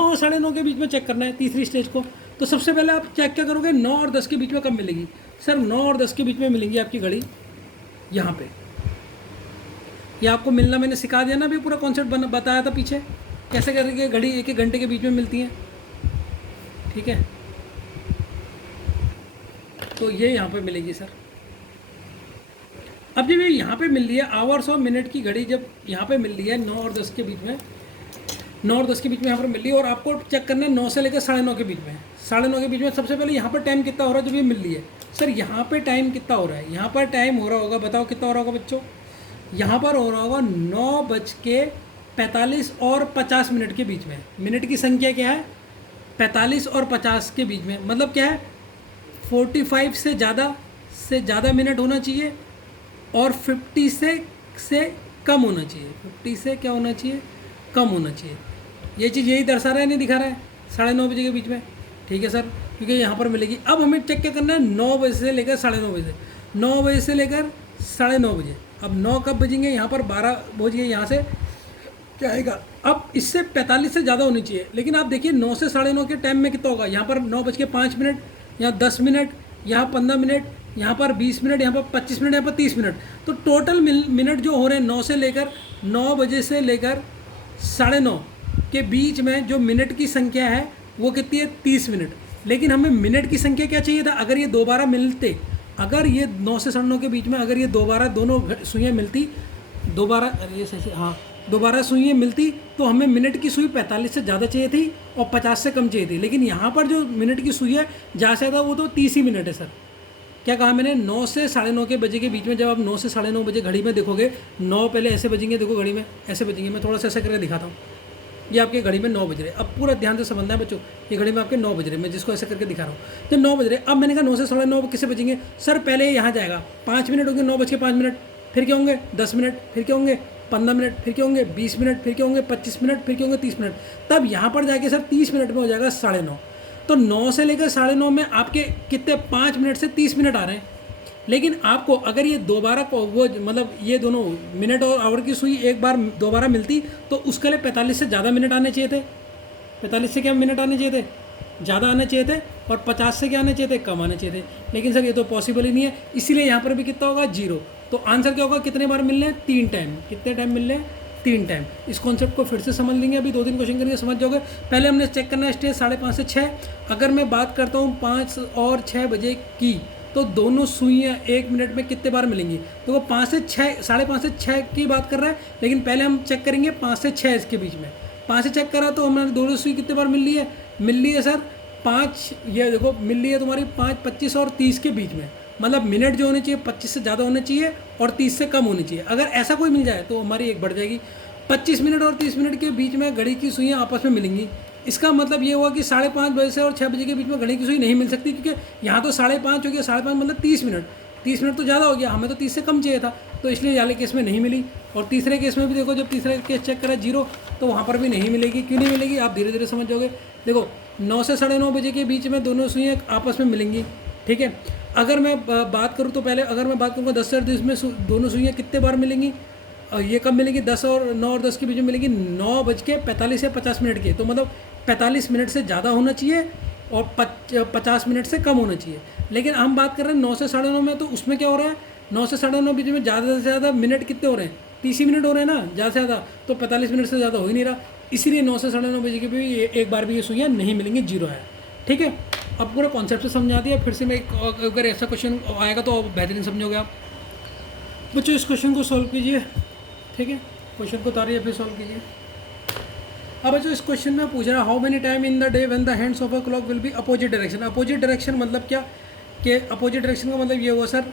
और 9:30 के बीच में चेक करना है तीसरी स्टेज को। तो सबसे पहले आप चेक क्या करोगे, 9 और 10 के बीच में कब मिलेगी? सर 9 और 10 के बीच में मिलेंगी आपकी घड़ी यहाँ पे। ये आपको मिलना मैंने सिखा दिया ना, अभी पूरा कॉन्सेप्ट बताया था पीछे, कैसे करके घड़ी 1-1 घंटे के बीच में मिलती हैं, ठीक है। तो ये यहाँ पे मिलेगी सर। अब जब ये यहाँ पे मिल रही है आवर्स और मिनट की घड़ी, जब यहाँ पे मिल रही है 9 और 10 के बीच में, 9 और 10 के बीच में यहाँ पर मिल रही है, और आपको चेक करना है 9 से लेकर 9:30 के बीच में। 9:30 के बीच में सबसे पहले यहाँ पर टाइम कितना हो रहा है जब ये मिल रही है? सर यहाँ पे टाइम कितना हो रहा है? यहाँ पर टाइम हो रहा होगा, बताओ कितना हो रहा होगा बच्चों? यहाँ पर हो रहा होगा 9:45 और 50 मिनट के बीच में। मिनट की संख्या क्या है? 45 और 50 के बीच में, मतलब क्या है, 45 से ज़्यादा मिनट होना चाहिए और 50 से कम होना चाहिए। 50 से क्या होना चाहिए? कम होना चाहिए। ये चीज़ यही दर्शा रहा है, नहीं दिखा रहा है? 9:30 बजे के बीच में, ठीक है सर, क्योंकि यहाँ पर मिलेगी। अब हमें चेक क्या करना है, 9 बजे से लेकर 9:30 बजे, 9 बजे से लेकर 9:30 बजे। अब 9 कब बजेंगे? यहाँ पर 12 बज गए, यहाँ से क्या आएगा? अब इससे 45 से ज़्यादा होनी चाहिए, लेकिन आप देखिए 9 से 9:30 के टाइम में कितना होगा? यहाँ पर 9:05, यहाँ 10 मिनट, यहाँ 15 मिनट, यहाँ पर 20 मिनट, यहाँ पर 25 मिनट, यहाँ पर 30 मिनट। तो टोटल मिनट जो हो रहे हैं 9 बजे से लेकर 9:30 के बीच में जो मिनट की संख्या है वो कितनी है? 30 मिनट। लेकिन हमें मिनट की संख्या क्या चाहिए था? अगर ये दोबारा मिलते, अगर ये 9 से 9:30 के बीच में अगर ये दोबारा दोनों सुइयाँ मिलती, दोबारा ये सही, हाँ, दोबारा सुइयाँ मिलती, तो हमें मिनट की सुई 45 से ज़्यादा चाहिए थी और 50 से कम चाहिए थी। लेकिन यहाँ पर जो मिनट की सुई है ज़्यादा से ज़्यादा वो तो 30 ही मिनट है सर। क्या कहा मैंने? 9 से 9:30 के बजे के बीच में, जब आप 9 से 9:30 बजे घड़ी में देखोगे, 9 पहले ऐसे बजेंगे, देखो घड़ी में ऐसे बजेंगे, मैं थोड़ा सा ऐसे करके दिखाता हूँ। ये आपके घड़ी में 9 बज रहे। अब पूरा ध्यान से समझना है बच्चों, ये घड़ी में आपके 9 बज रहे, मैं जिसको ऐसे करके दिखा रहा हूँ, जब 9 बज रहे। अब मैंने कहा 9 से 9:30 किसे बजेंगे? सर पहले यहाँ जाएगा, 5 मिनट होंगे, 9:05, फिर क्या होंगे? 10 मिनट, फिर क्या होंगे? 15 मिनट, फिर क्या होंगे? 20 मिनट, फिर क्या होंगे? 25 मिनट, फिर क्या होंगे? 30 मिनट। तब यहाँ पर जाके सर 30 मिनट में हो जाएगा 9:30। तो 9 से लेकर 9:30 में आपके कितने? 5 मिनट से 30 मिनट आ रहे हैं। लेकिन आपको अगर ये दोबारा को वो मतलब ये दोनों मिनट और आवर की सुई एक बार दोबारा मिलती, तो उसके लिए 45 से ज़्यादा मिनट आने चाहिए थे। 45 से क्या मिनट आने चाहिए थे? ज़्यादा आने चाहिए थे। और 50 से क्या आने चाहिए थे? कम आने चाहिए थे। लेकिन सर ये तो पॉसिबल ही नहीं है, इसीलिए यहाँ पर भी कितना होगा? 0। तो आंसर क्या होगा? कितने बार मिलने हैं? 3 टाइम। कितने टाइम मिलने हैं? 3 टाइम। इस कॉन्सेप्ट को फिर से समझ लेंगे, अभी 2-3 क्वेश्चन करेंगे, समझ जाओगे। पहले हमने चेक करना है स्टेज 5:30 से 6। अगर मैं बात करता हूँ 5 और 6 बजे की, तो दोनों सुइयाँ 1 मिनट में कितने बार मिलेंगी? तो 5 से 6, 5:30 से 6 की बात कर रहा है, लेकिन पहले हम चेक करेंगे 5 से 6 इसके बीच में। 5 से चेक करा तो हमारे दोनों सुई कितने बार मिल रही है? मिल रही है सर 5, ये देखो मिल रही है तुम्हारी 5, 25 और 30 के बीच में। मतलब मिनट जो होने चाहिए 25 से ज़्यादा होने चाहिए और 30 से कम होनी चाहिए। अगर ऐसा कोई मिल जाए तो हमारी एक बढ़ जाएगी। 25 मिनट और 30 मिनट के बीच में घड़ी की सुइयाँ आपस में मिलेंगी। इसका मतलब ये हुआ कि 5:30 बजे से और 6 बजे के बीच में घड़ी की सुई नहीं मिल सकती, क्योंकि यहाँ तो 5:30 हो गया, 5:30 मतलब 30 मिनट। 30 मिनट तो ज़्यादा हो गया, हमें तो 30 से कम चाहिए था, तो इसलिए वाले केस में नहीं मिली। और तीसरे केस में भी देखो, जब तीसरा केस चेक करा 0, तो वहाँ पर भी नहीं मिलेगी। क्यों नहीं मिलेगी? आप धीरे धीरे समझ जाओगे। देखो 9 से 9:30 बजे के बीच में दोनों सुइयाँ आपस में मिलेंगी, ठीक है। अगर मैं बात करूँ तो पहले अगर मैं बात करूँगा 10 से 10 में दोनों सुइयाँ कितने बार मिलेंगी? और ये कब मिलेंगी? 9 और 10 के बीच में मिलेंगी, 9:45 या 50 मिनट के। तो मतलब 45 मिनट से ज़्यादा होना चाहिए और 50 मिनट से कम होना चाहिए। लेकिन हम बात कर रहे हैं 9 से 9:30 में, तो उसमें क्या हो रहा है? 9 से 9:30 बीच में ज़्यादा से ज़्यादा मिनट कितने हो रहे हैं? 30 ही मिनट हो रहे हैं ना, ज़्यादा से ज़्यादा। तो 45 मिनट से ज़्यादा हो ही नहीं रहा, इसीलिए 9 से 9:30 बजे के भी एक बार भी ये सुइयाँ नहीं मिलेंगी, 0 है, ठीक है। अब पूरा कॉन्सेप्ट से समझा दिया। फिर से मैं अगर ऐसा क्वेश्चन आएगा तो बेहतरीन समझोगे आप बच्चों। इस क्वेश्चन को सॉल्व कीजिए, ठीक है। क्वेश्चन को उतारिए, फिर सॉल्व कीजिए। अब बच्चों इस क्वेश्चन में पूछ रहा है, how many time in the day when the hands of a clock will be opposite direction. Opposite direction मतलब क्या? कि अपोजिट डायरेक्शन का मतलब ये हुआ सर,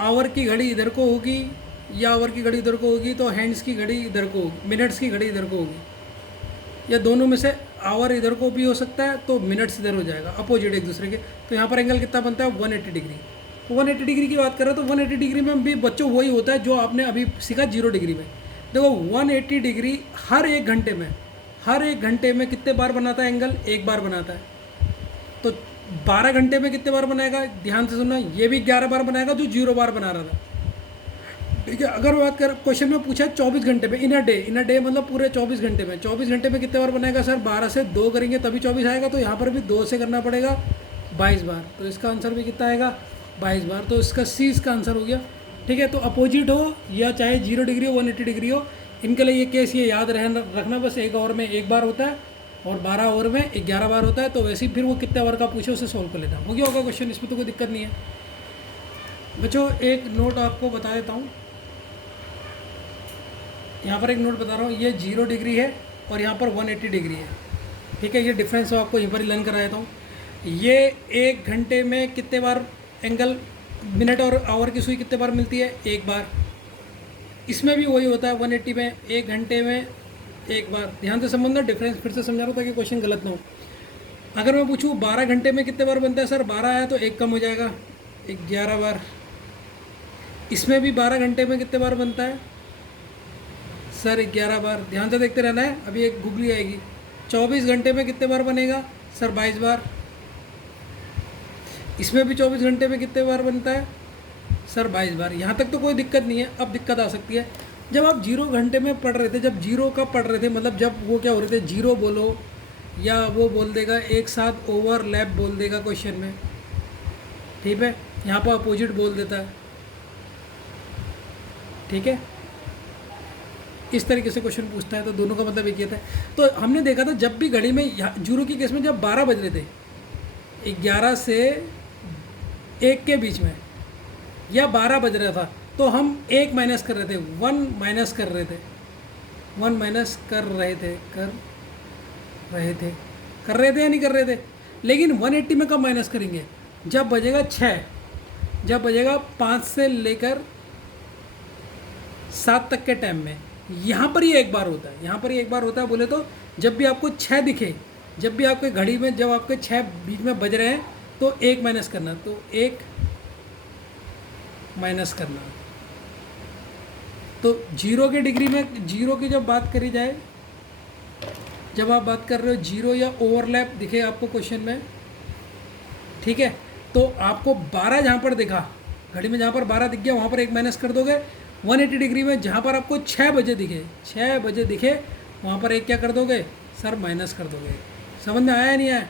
आवर की घड़ी इधर को होगी या आवर की घड़ी इधर को होगी, तो हैंड्स की घड़ी इधर को होगी, मिनट्स की घड़ी इधर को होगी, या दोनों में से आवर इधर को भी हो सकता है, तो मिनट्स इधर हो जाएगा, अपोजिट एक दूसरे के। तो यहाँ पर एंगल कितना बनता है? 180 डिग्री। 180 डिग्री की बात करें तो 180 डिग्री में भी बच्चों वही होता है जो आपने अभी सीखा 0 डिग्री में। देखो 180 डिग्री हर एक घंटे में कितने बार बनाता है एंगल? 1 बार बनाता है। तो 12 घंटे में कितने बार बनाएगा? ध्यान से सुनना, ये भी 11 बार बनाएगा जो 0 बार बना रहा था। ठीक है, अगर बात कर क्वेश्चन में पूछा 24 घंटे में इन अ डे मतलब पूरे 24 घंटे में, 24 घंटे में कितने बार बनाएगा सर? 12 से 2 करेंगे तभी 24 आएगा, तो यहाँ पर भी 2 से करना पड़ेगा 22 बार, तो इसका आंसर भी कितना आएगा? 22 बार। तो इसका सी इसका आंसर हो गया। ठीक है, तो अपोजिट हो या चाहे 0 डिग्री हो 180 डिग्री हो, इनके लिए ये केस ये याद रखना बस, 1 आवर में 1 बार होता है और 12 आवर में 11 बार होता है। तो वैसे ही फिर वो कितने आवर का पूछे उसे सॉल्व कर लेना। हो गया होगा क्वेश्चन, इसमें तो कोई दिक्कत नहीं है। बच्चों एक नोट आपको बता देता हूँ, यहाँ पर एक नोट बता रहा हूँ, ये 0 डिग्री है और यहाँ पर 180 डिग्री है। ठीक है, ये डिफरेंस आपको यहीं पर ही लर्न करा देता हूँ। ये 1 घंटे में कितने बार एंगल, मिनट और आवर की सुई कितने बार मिलती है? 1 बार। इसमें भी वही होता है 180 में 1 घंटे में 1 बार। ध्यान से समझना, डिफरेंस फिर से समझा रहा हूँ ताकि क्वेश्चन गलत ना हो। अगर मैं पूछूँ 12 घंटे में कितने बार बनता है सर? 12 आया तो 1 कम हो जाएगा, 11 बार। इसमें भी 12 घंटे में कितने बार बनता है सर? 11 बार। ध्यान से देखते रहना है, अभी एक गुगली आएगी। 24 घंटे में कितने बार बनेगा सर? 22 बार। इसमें भी 24 घंटे में कितने बार बनता है सर? 22 बार। यहाँ तक तो कोई दिक्कत नहीं है। अब दिक्कत आ सकती है जब आप 0 घंटे में पढ़ रहे थे, जब 0 का पढ़ रहे थे, मतलब जब वो क्या हो रहे थे, 0 बोलो या वो बोल देगा एक साथ ओवरलैप बोल देगा क्वेश्चन में। ठीक है, यहाँ पर अपोजिट बोल देता है। ठीक है, इस तरीके से क्वेश्चन पूछता है, तो दोनों का मतलब एक ही था। तो हमने देखा था जब भी घड़ी में 0 की केस में जब 12 बज रहे थे, 11 से 1 के बीच में या 12 बज रहा था, तो हम 1 माइनस कर रहे थे, 1 माइनस कर रहे थे, 1 माइनस कर रहे थे या नहीं कर रहे थे। लेकिन 180 में कब माइनस करेंगे? जब बजेगा 6, जब बजेगा 5 से लेकर 7 तक के टाइम में। यहाँ पर ही 1 बार होता है, यहाँ पर ही 1 बार होता है। बोले तो जब भी आपको 6 दिखे, जब भी आपके घड़ी में जब आपके 6 बीच में बज रहे हैं, तो 1 माइनस करना, तो 1 माइनस करना। तो 0 के डिग्री में 0 की जब बात करी जाए, जब आप बात कर रहे हो 0 या ओवरलैप दिखे आपको क्वेश्चन में, ठीक है, तो आपको 12 जहाँ पर दिखा, घड़ी में जहाँ पर 12 दिख गया वहाँ पर 1 माइनस कर दोगे। 180 डिग्री में जहाँ पर आपको 6 बजे दिखे वहाँ पर 1 क्या कर दोगे सर? माइनस कर दोगे। समझ में आया या नहीं आया?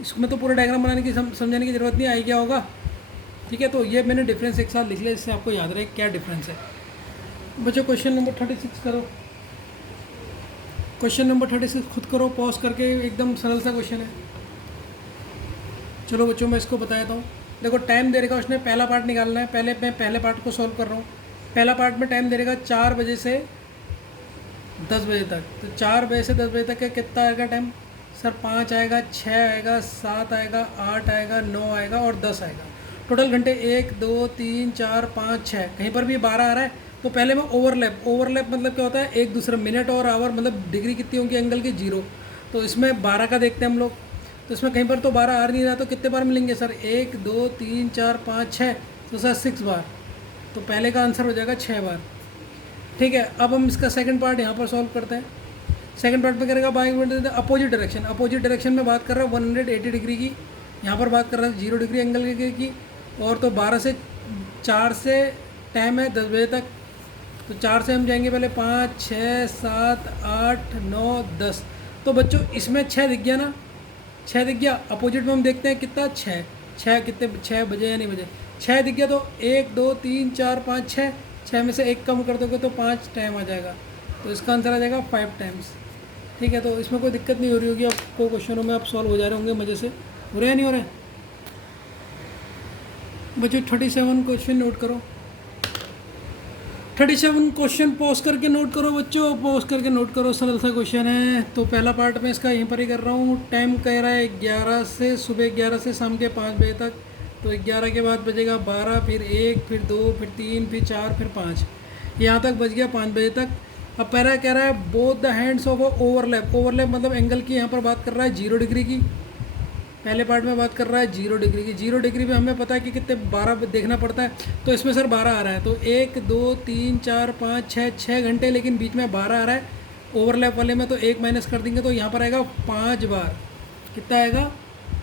इसमें तो पूरा डायग्राम बनाने की समझाने की ज़रूरत नहीं, आई क्या होगा। ठीक है, तो ये मैंने डिफरेंस एक साथ लिख लिया, इससे आपको याद रहे क्या डिफरेंस है। बच्चों क्वेश्चन नंबर 36 करो। क्वेश्चन नंबर 36 खुद करो पॉज करके, एकदम सरल सा क्वेश्चन है। चलो बच्चों मैं इसको बता देता हूँ। देखो टाइम दे रहेगा उसने, पहला पार्ट निकालना है। पहले मैं पहले पार्ट को सॉल्व कर रहा हूँ। पहला पार्ट में टाइम दे रहेगा 4 बजे से 10 बजे तक। तो 4 बजे से 10 बजे तक का कितना आएगा टाइम सर? 5 आएगा, 6 आएगा, 7 आएगा, 8 आएगा, 9 आएगा और 10 आएगा। टोटल घंटे 1 2 3 4 5 6, कहीं पर भी 12 आ रहा है। तो पहले में ओवरलैप मतलब क्या होता है? एक दूसरा मिनट और आवर, मतलब डिग्री कितनी होगी एंगल की? 0। तो इसमें 12 का देखते हैं हम लोग, तो इसमें कहीं पर तो 12 आ नहीं रहा, तो कितने बार मिलेंगे सर? 1 2 3 4 5 6, तो सर 6 बार। तो पहले का आंसर हो जाएगा 6 बार। ठीक है, अब हम इसका सेकंड पार्ट यहाँ पर सॉल्व करते हैं। सेकंड पार्ट में करेगा by opposite direction. Opposite direction में बात कर रहा है 180 डिग्री की, यहाँ पर बात कर रहा है 0 डिग्री एंगल की। और तो 12 से 4 से टाइम है 10 बजे तक, तो 4 से हम जाएंगे पहले 5 6 7 8 9 10। तो बच्चों इसमें 6 दिख गया ना, 6 दिख गया। अपोजिट में हम देखते हैं कितना? 6 कितने? 6 बजे या नहीं बजे? 6 दिख गया, तो 1 2 3 4 5 6, 6 में से 1 कम कर दोगे तो 5 टाइम आ जाएगा। तो इसका आंसर आ जाएगा 5 टाइम्स। ठीक है, तो इसमें कोई दिक्कत नहीं हो रही होगी आपको। क्वेश्चनों में आप सॉल्व हो जा रहे होंगे मज़े से। हो रहे हैं नहीं हो रहे? बच्चों 37 क्वेश्चन नोट करो। 37 क्वेश्चन पॉज करके नोट करो बच्चों, पॉज करके नोट करो। सरल सा क्वेश्चन है। तो पहला पार्ट में इसका यहीं पर ही कर रहा हूँ। टाइम कह रहा है 11 से सुबह 11 से शाम के 5 बजे तक। तो 11 के बाद बजेगा 12, फिर 1, फिर 2, फिर 3, फिर 4, फिर 5, यहाँ तक बज गया 5 बजे तक। अब पहला कह रहा है both the hands of overlap. Overlap मतलब एंगल की यहाँ पर बात कर रहा है 0 डिग्री की। पहले पार्ट में बात कर रहा है 0 डिग्री की। 0 डिग्री में हमें पता है कि कितने 12 देखना पड़ता है, तो इसमें सर 12 आ रहा है। तो 1 2 3 4 5 6 घंटे, लेकिन बीच में 12 आ रहा है। ओवरलैप वाले में तो 1 माइनस कर देंगे, तो यहाँ पर आएगा 5 बार। कितना आएगा?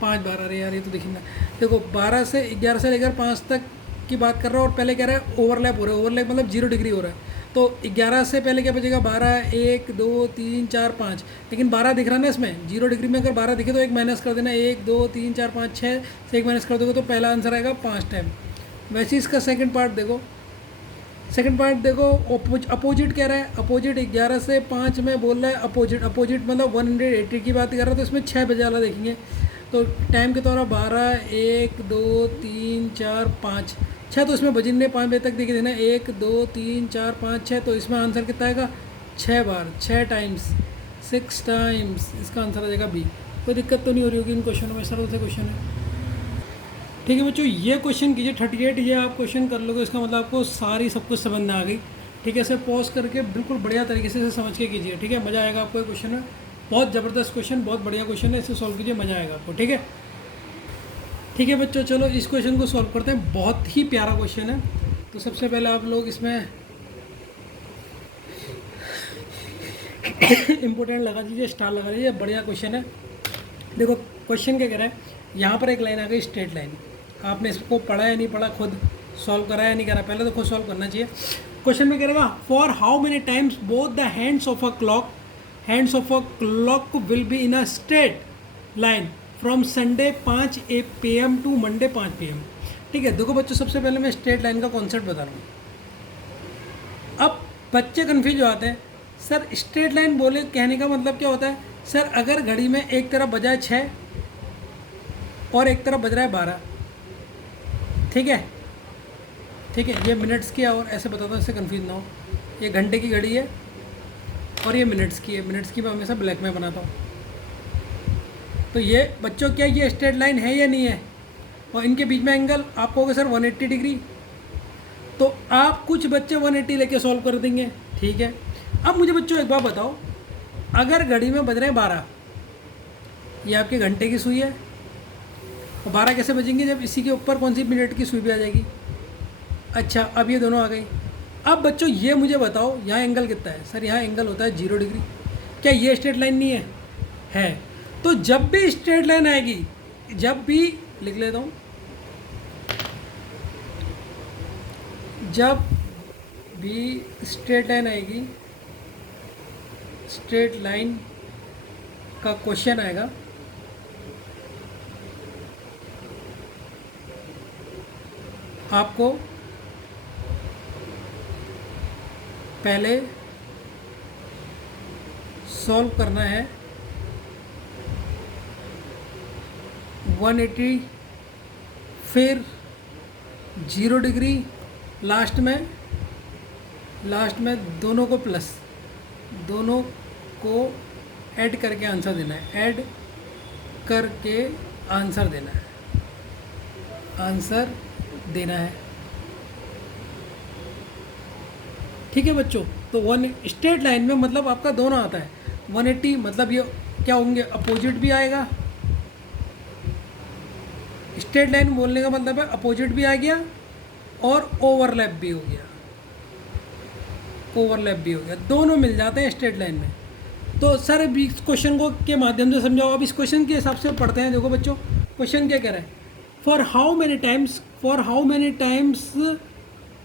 5 बार। अरे यार ये तो देखिए ना, देखो 12 से 11 से लेकर 5 तक की बात कर रहा है और पहले कह रहा है ओवरलैप हो रहा है, ओवरलैप मतलब 0 डिग्री हो रहा है। तो 11 से पहले क्या बचेगा, 12, 1 2 3 4 5, लेकिन 12 दिख रहा है ना इसमें, 0 डिग्री में अगर 12 दिखे तो एक माइनस कर देना, 1 2 3 4 5 6 से एक माइनस कर दोगे तो पहला आंसर आएगा 5 टाइम। वैसे इसका सेकंड पार्ट देखो, सेकंड पार्ट देखो, अपोजिट कह रहा है, अपोजिट 11 से 5 में बोल रहा है अपोजिट, अपोजिट मतलब 180 की बात कर रहा है, तो इसमें 6 बजे वाला देखेंगे। तो टाइम के तौर पर 12, 1 2 3 4 5 6, तो इसमें बजिंदे 5 बजे तक देखे देना, 1 2 3 4 5 6, तो इसमें आंसर कितना आएगा 6 बार, 6 टाइम्स, 6 टाइम्स, इसका आंसर आ जाएगा बी। कोई दिक्कत तो नहीं हो रही होगी इन क्वेश्चनों में, सरल से क्वेश्चन है। ठीक है बच्चों, ये क्वेश्चन कीजिए 38, ये आप क्वेश्चन कर लोगे, इसका मतलब आपको सारी सब कुछ समझ में आ गई। ठीक है, इसे पॉज करके बिल्कुल बढ़िया तरीके से समझ के कीजिए। ठीक है, मज़ा आएगा आपको। ये क्वेश्चन है बहुत ज़बरदस्त क्वेश्चन, बहुत बढ़िया क्वेश्चन है, इसे सॉल्व कीजिए, मज़ा आएगा आपको। ठीक है, ठीक है बच्चों, चलो इस क्वेश्चन को सॉल्व करते हैं। बहुत ही प्यारा क्वेश्चन है। तो सबसे पहले आप लोग इसमें इम्पोर्टेंट लगा दीजिए, स्टार लगा दीजिए, बढ़िया क्वेश्चन है। देखो क्वेश्चन क्या कह रहा है, यहाँ पर एक लाइन आ गई स्ट्रेट लाइन, आपने इसको पढ़ा या नहीं पढ़ा, खुद सॉल्व करा या नहीं करा, पहले तो खुद सॉल्व करना चाहिए। क्वेश्चन में कह रहेगा for how many times both the hands of a clock will be in a straight line from Sunday 5 PM to Monday 5 PM। ठीक है, देखो बच्चों, सबसे पहले मैं स्ट्रेट लाइन का कॉन्सेप्ट बता रहा हूँ। अब बच्चे कन्फ्यूज हो आते हैं, सर स्ट्रेट लाइन बोले कहने का मतलब क्या होता है। सर अगर घड़ी में एक तरफ बजा है 6 और एक तरफ बज रहा है 12, ठीक है, ठीक है, ये मिनट्स की और ऐसे बताता हूँ, इससे कन्फ्यूज ना हो। ये घंटे की घड़ी है और ये मिनट्स की है, मिनट्स की मैं हमेशा ब्लैक में बनाता हूँ। तो ये बच्चों क्या ये स्ट्रेट लाइन है या नहीं है, और इनके बीच में एंगल आप कहोगे सर 180 डिग्री, तो आप कुछ बच्चे 180 लेके सॉल्व कर देंगे। ठीक है, अब मुझे बच्चों एक बात बताओ, अगर घड़ी में बज रहे हैं 12, ये आपके घंटे की सुई है, और 12 कैसे बजेंगे जब इसी के ऊपर कौन सी मिनट की सुई भी आ जाएगी। अच्छा, अब ये दोनों आ गई। अब बच्चों ये मुझे बताओ यहाँ एंगल कितना है। सर यहाँ एंगल होता है 0 डिग्री। क्या ये स्ट्रेट लाइन नहीं है? है। तो जब भी स्ट्रेट लाइन आएगी, जब भी लिख लेता हूँ, जब भी स्ट्रेट लाइन आएगी, स्ट्रेट लाइन का क्वेश्चन आएगा, आपको पहले सॉल्व करना है 180, फिर 0 डिग्री, लास्ट में दोनों को प्लस, दोनों को ऐड करके आंसर देना है, ऐड करके आंसर देना है, आंसर देना है। ठीक है बच्चों, तो वन स्ट्रेट लाइन में मतलब आपका दोनों आता है। 180 मतलब ये क्या होंगे, अपोजिट भी आएगा। स्ट्रेट लाइन बोलने का मतलब है अपोजिट भी आ गया और ओवरलैप भी हो गया, ओवरलैप भी हो गया, दोनों मिल जाते हैं स्ट्रेट लाइन में। तो सर अभी इस क्वेश्चन को के माध्यम से समझाओ। अब इस क्वेश्चन के हिसाब से पढ़ते हैं। देखो बच्चों, क्वेश्चन क्या कह रहा है, for how many times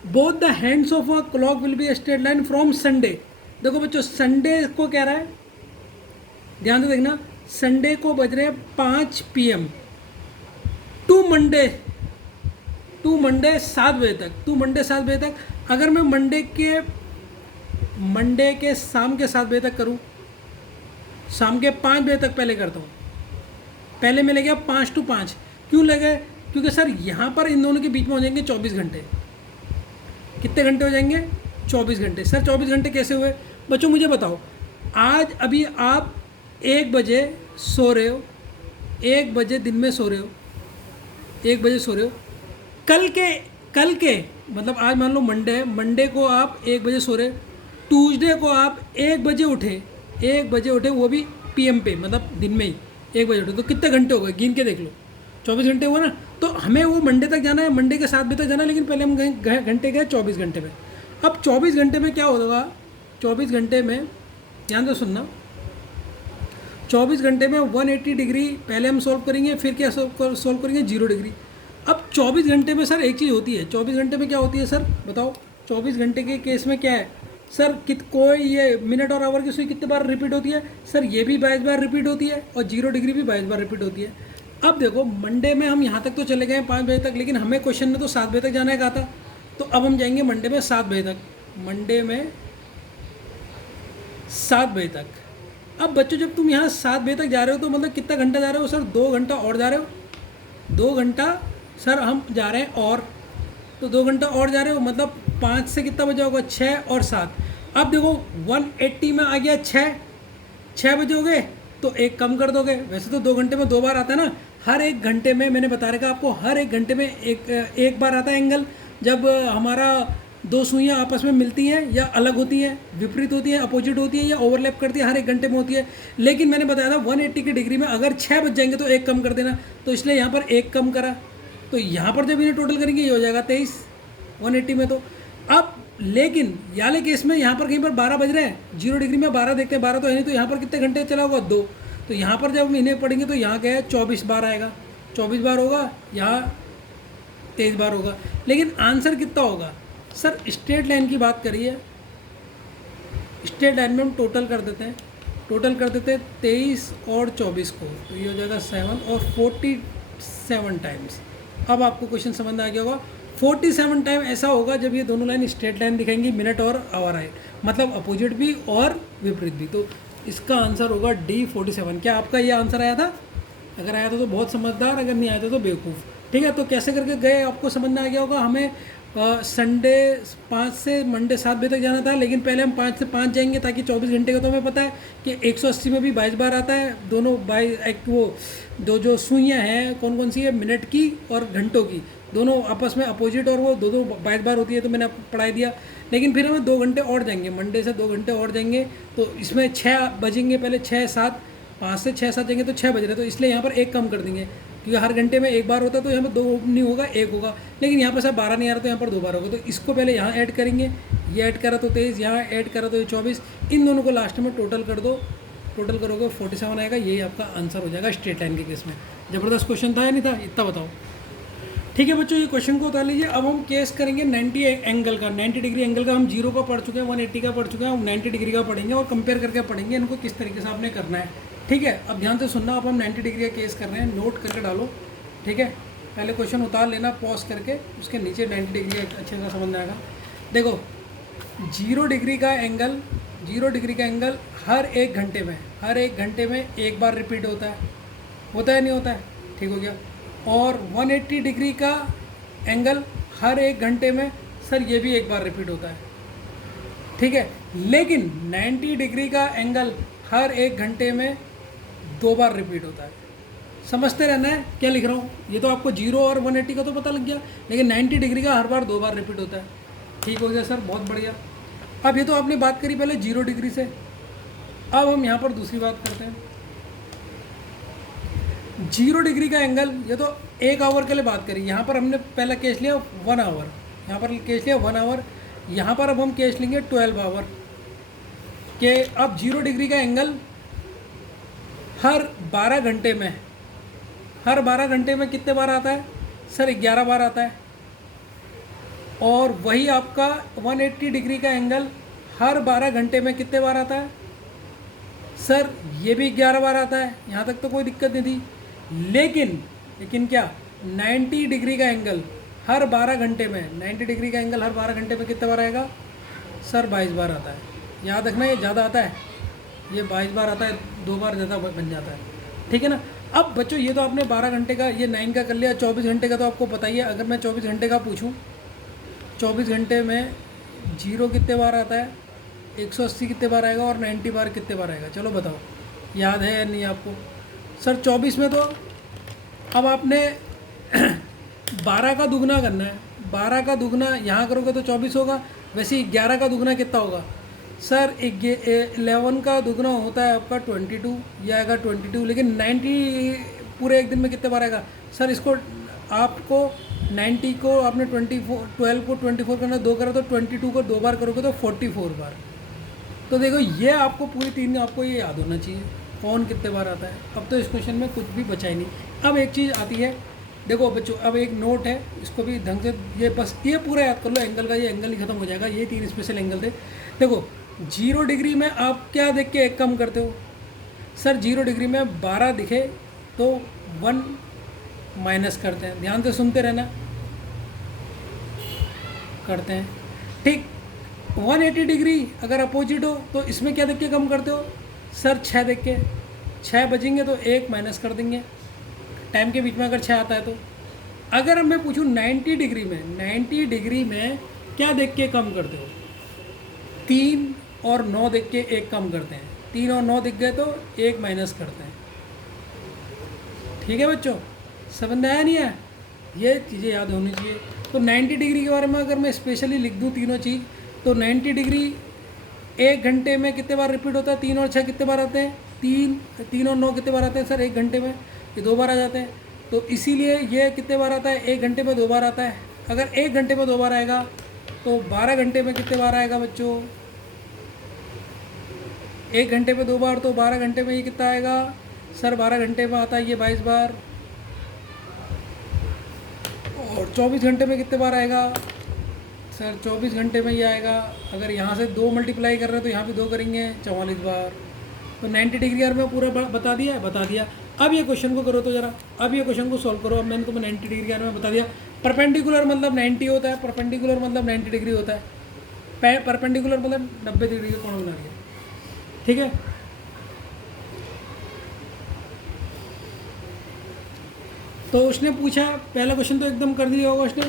both the hands of a clock will be straight line from Sunday. देखो बच्चों, संडे को कह रहा है, ध्यान से देखना, संडे को बज रहे हैं 5 PM टू मंडे 7 बजे तक, टू मंडे 7 बजे तक। अगर मैं मंडे के शाम के 7 बजे तक करूं, शाम के 5 बजे तक पहले करता हूं, पहले में ले गया 5 to 5, क्यों लगे, क्योंकि सर यहाँ पर इन दोनों के बीच में हो जाएंगे 24 घंटे। कितने घंटे हो जाएंगे? 24 घंटे। सर 24 घंटे कैसे हुए बच्चों, मुझे बताओ। आज अभी आप 1 बजे सो रहे हो, 1 बजे दिन में सो रहे हो, 1 बजे सो रहे हो, कल के मतलब आज मान लो मंडे है, मंडे को आप 1 बजे सो रहे, ट्यूसडे को आप 1 बजे उठे, 1 बजे उठे, वो भी PM पे, मतलब दिन में ही 1 बजे उठे, तो कितने घंटे हो गए, गिन के देख लो, 24 घंटे हुआ ना। तो हमें वो मंडे तक जाना है, मंडे के 7 बजे तक जाना है, लेकिन पहले हम घंटे गए 24 घंटे में। अब 24 घंटे में क्या होगा, 24 घंटे में ध्यान से सुनना, 24 घंटे में 180 डिग्री पहले हम सॉल्व करेंगे, फिर क्या सॉल्व करेंगे 0 डिग्री। अब 24 घंटे में सर एक चीज़ होती है, 24 घंटे में क्या होती है सर बताओ? 24 घंटे के केस में क्या है सर, कोई ये मिनट और आवर की सुई कितने बार रिपीट होती है सर? ये भी 22 बार रिपीट होती है और 0 डिग्री भी 22 बार रिपीट होती है। अब देखो मंडे में हम यहाँ तक तो चले गए हैं 5 बजे तक, लेकिन हमें क्वेश्चन में तो 7 बजे तक जाना है कहा था, तो अब हम जाएंगे मंडे में 7 बजे तक, मंडे में 7 बजे तक। अब बच्चों जब तुम यहाँ 7 बजे तक जा रहे हो तो मतलब कितना घंटा जा रहे हो सर? 2 घंटा और जा रहे हो, 2 घंटा सर हम जा रहे हैं और, तो 2 घंटा और जा रहे हो, मतलब 5 से कितना बचा होगा? 6 और 7। अब देखो 180 में आ गया 6 बजे हो गए तो एक कम कर दोगे। वैसे तो 2 घंटे में 2 बार आता है ना, हर एक घंटे में मैंने बता रखा आपको, हर एक घंटे में एक बार आता है एंगल, जब हमारा दो सुइयाँ आपस में मिलती हैं या अलग होती हैं, विपरीत होती हैं, अपोजिट होती है या ओवरलैप करती है, हर एक घंटे में होती है। लेकिन मैंने बताया था 180 की डिग्री में अगर 6 बज जाएंगे तो एक कम कर देना, तो इसलिए यहाँ पर एक कम करा, तो यहाँ पर जब इन्हें टोटल करेंगे ये हो जाएगा 23 180 में। तो अब लेकिन याले केस में यहाँ पर कहीं पर 12 बज रहे हैं, 0 डिग्री में 12 देखते हैं, 12 तो है नहीं, तो यहाँ पर कितने घंटे चला होगा? 2। तो यहाँ पर जब हम इन्हें पढ़ेंगे तो यहाँ क्या है? 24 बार आएगा, 24 बार होगा, यहाँ 23 बार होगा। लेकिन आंसर कितना होगा सर? स्ट्रेट लाइन की बात करिए, स्ट्रेट लाइन में हम टोटल कर देते हैं, 23 और 24 को, तो ये हो जाएगा 7 और 47 टाइम्स। अब आपको क्वेश्चन समझ में आ गया होगा, 47 टाइम ऐसा होगा जब ये दोनों लाइन स्ट्रेट लाइन दिखाएंगी, मिनट और आवर आए, मतलब अपोजिट भी और विपरीत भी। तो इसका आंसर होगा D 47। क्या आपका ये आंसर आया था? अगर आया था तो बहुत समझदार, अगर नहीं आया था तो बेवकूफ़। ठीक है, तो कैसे करके गए आपको समझ में आ गया होगा। हमें संडे 5 से मंडे 7 बजे तक जाना था, लेकिन पहले हम 5 से 5 जाएंगे ताकि 24 घंटे का, तो हमें पता है कि 180 में भी 22 बार आता है। दोनों वो जो सुइयाँ हैं कौन कौन सी है? मिनट की और घंटों की, दोनों आपस में अपोजिट, और वो दो 22 बार होती है, तो मैंने आपको पढ़ाई दिया। लेकिन फिर हमें 2 घंटे और जाएंगे, मंडे से 2 घंटे और जाएंगे, तो इसमें 6 बजेंगे पहले, 6 7, 5 से 6 7 जाएंगे तो 6 बज रहे, तो इसलिए यहाँ पर एक कम कर देंगे, क्योंकि हर घंटे में एक बार होता है, तो यहाँ पर 2 नहीं होगा, 1 होगा। लेकिन यहाँ पर सब 12 नहीं आ रहा, तो यहाँ पर 2 बार होगा, तो इसको पहले यहाँ ऐड करेंगे, ये ऐड करा तो 23, यहाँ ऐड करा तो 24, इन दोनों को लास्ट में टोटल कर दो, टोटल करोगे 47 आएगा, यही आपका आंसर हो जाएगा स्ट्रेट लाइन के केस में। ज़बरदस्त क्वेश्चन था या नहीं था? इतना बताओ। ठीक है बच्चों, ये क्वेश्चन को उतार लीजिए। अब हम केस करेंगे 90 एंगल का, 90 डिग्री एंगल का। हम 0 का पढ़ चुके हैं, 180 का पढ़ चुके हैं, हम 90 डिग्री का पढ़ेंगे और कंपेयर करके पढ़ेंगे इनको किस तरीके से आपने करना है। ठीक है, अब ध्यान से सुनना। अब हम 90 डिग्री का केस कर रहे हैं, नोट करके डालो। ठीक है, पहले क्वेश्चन उतार लेना पॉज करके, उसके नीचे 90 डिग्री अच्छे से समझ में आएगा। देखो 0 डिग्री का एंगल, 0 डिग्री का एंगल हर एक घंटे में एक बार रिपीट होता है नहीं होता है? ठीक हो गया। और 180 डिग्री का एंगल हर एक घंटे में सर ये भी एक बार रिपीट होता है। ठीक है, लेकिन 90 डिग्री का एंगल हर एक घंटे में 2 बार रिपीट होता है। समझते रहना है क्या लिख रहा हूँ। ये तो आपको 0 और 180 का तो पता लग गया, लेकिन 90 डिग्री का हर बार 2 बार रिपीट होता है। ठीक हो गया सर, बहुत बढ़िया। अब ये तो आपने बात करी पहले 0 डिग्री से, अब हम यहाँ पर दूसरी बात करते हैं। 0 डिग्री का एंगल, ये तो 1 आवर के लिए बात करी। यहाँ पर हमने पहला केस लिया 1 आवर, यहाँ पर केस लिया 1 आवर, यहाँ पर अब हम केस लेंगे 12 आवर के। अब 0 डिग्री का एंगल हर 12 घंटे में, हर 12 घंटे में कितने बार आता है सर? 11 बार आता है। और वही आपका 180 डिग्री का एंगल हर 12 घंटे में कितने बार आता है सर? ये भी 11 बार आता है। यहाँ तक तो कोई दिक्कत नहीं थी। लेकिन क्या 90 डिग्री का एंगल हर 12 घंटे में, 90 डिग्री का एंगल हर 12 घंटे में कितने बार आएगा सर? 22 बार आता है। याद रखना ये ज़्यादा आता है, ये 22 बार आता है, 2 बार ज़्यादा बन जाता है। ठीक है ना। अब बच्चों ये तो आपने 12 घंटे का, ये 9 का कर लिया। 24 घंटे का तो आपको पता ही है। अगर मैं 24 घंटे का पूछूं, 24 घंटे में 0 कितने बार आता है, 180 कितने बार आएगा, और 90 बार कितने बार आएगा? चलो बताओ, याद है या नहीं आपको सर? 24 में तो अब आपने 12 का दुगना करना है। 12 का दुगना यहाँ करोगे तो 24 होगा। वैसे ही 11 का दुगना कितना होगा सर? 11 का दुगना होता है आपका 22, ये आएगा 22। लेकिन 90 पूरे एक दिन में कितने बार आएगा सर? इसको आपको 90 को आपने 12 को 24 करना, 2 करा तो 22 को 2 बार करोगे तो 44 बार। तो देखो ये आपको पूरी 3 आपको ये याद होना चाहिए कौन कितने बार आता है। अब तो इस क्वेश्चन में कुछ भी बचा ही नहीं। अब एक चीज़ आती है देखो बच्चों, अब एक नोट है, इसको भी ढंग से ये बस ये पूरा याद कर लो, एंगल का ये एंगल ही खत्म हो जाएगा, ये 3 स्पेशल एंगल थे। देखो 0 डिग्री में आप क्या देख के एक कम करते हो? सर 0 डिग्री में 12 दिखे तो 1 माइनस करते हैं, ध्यान से सुनते रहना, करते हैं ठीक। 180 डिग्री अगर अपोजिट हो तो इसमें क्या देख के कम करते हो? सर 6 देख के, 6 बजेंगे तो 1 माइनस कर देंगे टाइम के बीच में, अगर 6 आता है तो। अगर मैं पूछूं 90 डिग्री में, 90 डिग्री में क्या देख के कम करते हो? 3 और 9 देख के 1 कम करते हैं, 3 और 9 दिख गए तो 1 माइनस करते हैं। ठीक है बच्चों, समझ में आया नहीं है? ये चीज़ें याद होनी चाहिए। तो 90 डिग्री के बारे में अगर मैं स्पेशली लिख दूँ तीनों चीज़, तो 90 डिग्री 1 घंटे में कितने बार रिपीट होता है? 3 और 6 कितने बार आते हैं? 3 और 9 कितने बार आते हैं सर 1 घंटे में? ये 2 बार आ जाते हैं। तो इसीलिए ये कितने बार आता है? 1 घंटे में 2 बार आता है। अगर 1 घंटे में 2 बार आएगा तो 12 घंटे में कितने बार आएगा बच्चों? 1 घंटे में 2 बार, तो 12 घंटे में ये कितना आएगा सर? 12 घंटे में आता है ये 22 बार। और 24 घंटे में कितने बार आएगा सर? 24 घंटे में ये आएगा, अगर यहाँ से 2 मल्टीप्लाई कर रहे हैं तो यहाँ भी 2 करेंगे, 44 बार। तो 90 डिग्री यार मैं पूरा बता दिया है, बता दिया। अब ये क्वेश्चन को करो तो ज़रा, अब ये क्वेश्चन को सॉल्व करो। अब मैंने तुम्हें 90 डिग्री यार में बता दिया। परपेंडिकुलर मतलब 90 होता है, परपेंडिकुलर मतलब 90 डिग्री होता है, परपेंडिकुलर मतलब 90 डिग्री का कोण बना रही है। ठीक है, तो उसने पूछा, पहला क्वेश्चन तो एकदम कर दिया होगा उसने।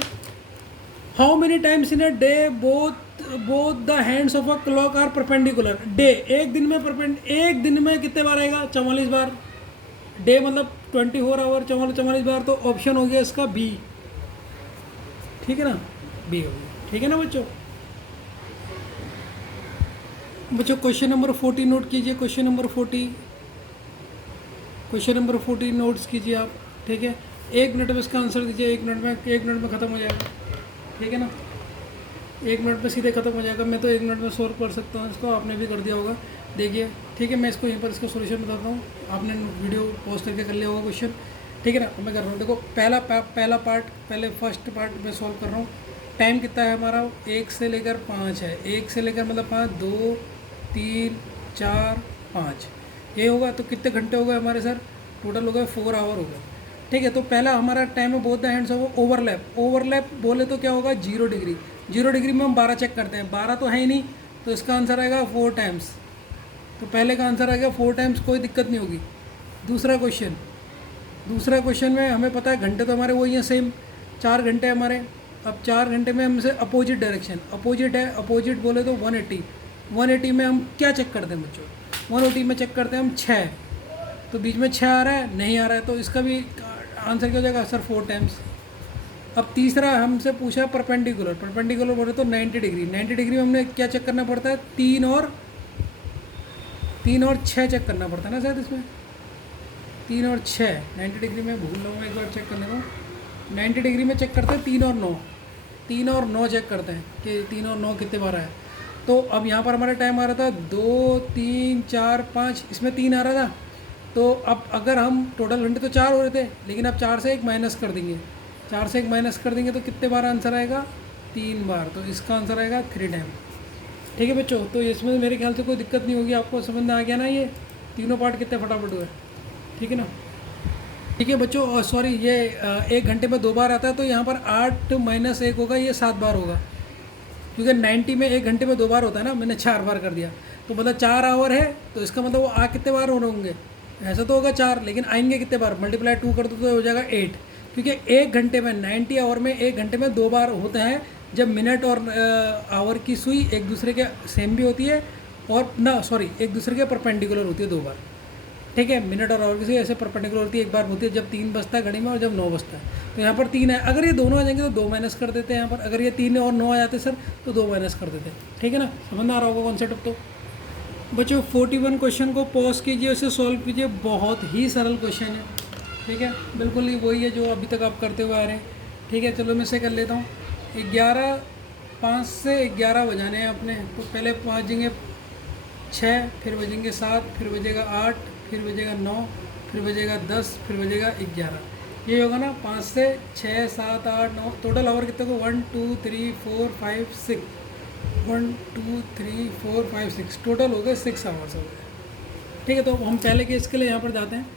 How many times in a day both the hands of a clock are perpendicular? Day, एक दिन में एक दिन में कितने बार आएगा? 44 बार। डे मतलब 24 आवर, 44 बार। तो ऑप्शन हो गया इसका बी। ठीक है ना, बी हो गया। ठीक है ना बच्चों? बच्चों क्वेश्चन नंबर 40 नोट कीजिए, question number 40, question number 40 notes कीजिए आप। ठीक है, 1 मिनट में इसका आंसर दीजिए, 1 मिनट में ख़त्म हो जाएगा। ठीक है ना, 1 मिनट में सीधे ख़त्म हो जाएगा। मैं तो 1 मिनट में सॉल्व कर सकता हूँ इसको, आपने भी कर दिया होगा। देखिए ठीक है, मैं इसको यहीं पर इसका सोल्यूशन बताता हूँ, आपने वीडियो पॉज करके कर लिया होगा क्वेश्चन। ठीक है ना, मैं कर रहा हूँ। देखो पहला पार्ट, पहले फर्स्ट पार्ट मैं सॉल्व कर रहा हूँ। टाइम कितना है हमारा? 1 से लेकर 5 है, 1 से लेकर मतलब 5, 2 3 4 5, ये होगा। तो कितने घंटे हो गए हमारे सर? टोटल हो गए 4 आवर हो गए। ठीक है, तो पहला हमारा टाइम है both the hands of overlap बोले तो क्या होगा? 0 डिग्री। 0 डिग्री में हम 12 चेक करते हैं, 12 तो है ही नहीं, तो इसका आंसर आएगा 4 टाइम्स। तो पहले का आंसर आ गया 4 टाइम्स, कोई दिक्कत नहीं होगी। दूसरा क्वेश्चन में हमें पता है घंटे तो हमारे वही हैं सेम, 4 घंटे हमारे। अब 4 घंटे में हमसे अपोजिट डायरेक्शन, अपोजिट है, अपोजिट बोले तो 180 में हम क्या चेक करते हैं बच्चों? 180 में चेक करते हैं हम 6, तो बीच में 6 आ रहा है, नहीं आ रहा है, तो इसका भी आंसर क्या हो जाएगा सर? 4 टाइम्स। अब तीसरा हमसे पूछा परपेंडिकुलर बोले तो 90 डिग्री। 90 डिग्री में हमने क्या चेक करना पड़ता है? 3 और 6 चेक करना पड़ता है ना शायद इसमें, 3 और 6। 90 डिग्री में भूल रहा हूँ, एक बार चेक कर लेता हूँ। 90 डिग्री में चेक करते हैं 3 और 9, 3 और 9 चेक करते हैं कि 3 और 9 कितने बार आया। तो अब यहाँ पर हमारा टाइम आ रहा था 2 3 4 5, इसमें 3 आ रहा था। तो अब अगर हम टोटल घंटे तो 4 हो रहे थे, लेकिन अब 4 से 1 माइनस कर देंगे, 4 से 1 माइनस कर देंगे तो कितने बार आंसर आएगा? 3 बार। तो इसका आंसर आएगा 3 टाइम। ठीक है बच्चों, तो इसमें मेरे ख्याल से कोई दिक्कत नहीं होगी, आपको समझ में आ गया ना? ये तीनों पार्ट कितने फटाफट हुए। ठीक है ना? ठीक है बच्चों, सॉरी ये 1 घंटे में 2 बार आता है, तो यहाँ पर 8 माइनस 1 होगा, ये 7 बार होगा, क्योंकि 90 में 1 घंटे में 2 बार होता है ना, मैंने 4 बार कर दिया, तो मतलब 4 आवर है, तो इसका मतलब वो कितने बार होंगे? ऐसा तो होगा 4, लेकिन आएंगे कितने बार? मल्टीप्लाई 2 कर दो तो हो जाएगा 8, क्योंकि 1 घंटे में 90 आवर में 1 घंटे में 2 बार होते हैं, जब मिनट और आवर की सुई एक दूसरे के सेम भी होती है, और एक दूसरे के परपेंडिकुलर होती है 2 बार। ठीक है, मिनट और आवर की सुई ऐसे परपेंडिकुलर होती है, एक बार होती है जब 3 बजता है घड़ी में और जब 9 बजता है। तो यहाँ पर 3 है, अगर ये दोनों आ जाएंगे तो 2 माइनस कर देते हैं यहाँ पर, अगर ये 3 और 9 आ जाते सर तो 2 माइनस कर देते हैं। ठीक है ना, समझ में आ रहा होगा कॉन्सेप्ट। अब तो बच्चों 41 क्वेश्चन को पॉज कीजिए, उसे सॉल्व कीजिए, बहुत ही सरल क्वेश्चन है। ठीक है, बिल्कुल ही वही है जो अभी तक आप करते हुए आ रहे हैं। ठीक है, चलो मैं इसे कर लेता हूँ। 5 से 11 बजाने हैं अपने, तो पहले बजेंगे 6, फिर बजेंगे 7, फिर बजेगा 8, फिर बजेगा 9, फिर बजेगा 10, फिर बजेगा 11। ये होगा ना 5 से 6 7 8 9, टोटल आवर कितने को 1 2 3 4 5 6, 1 2 3 4 5 6, टोटल हो गए 6 आवर्स हो गए। ठीक है, तो हम पहले केस के लिए यहाँ पर जाते हैं।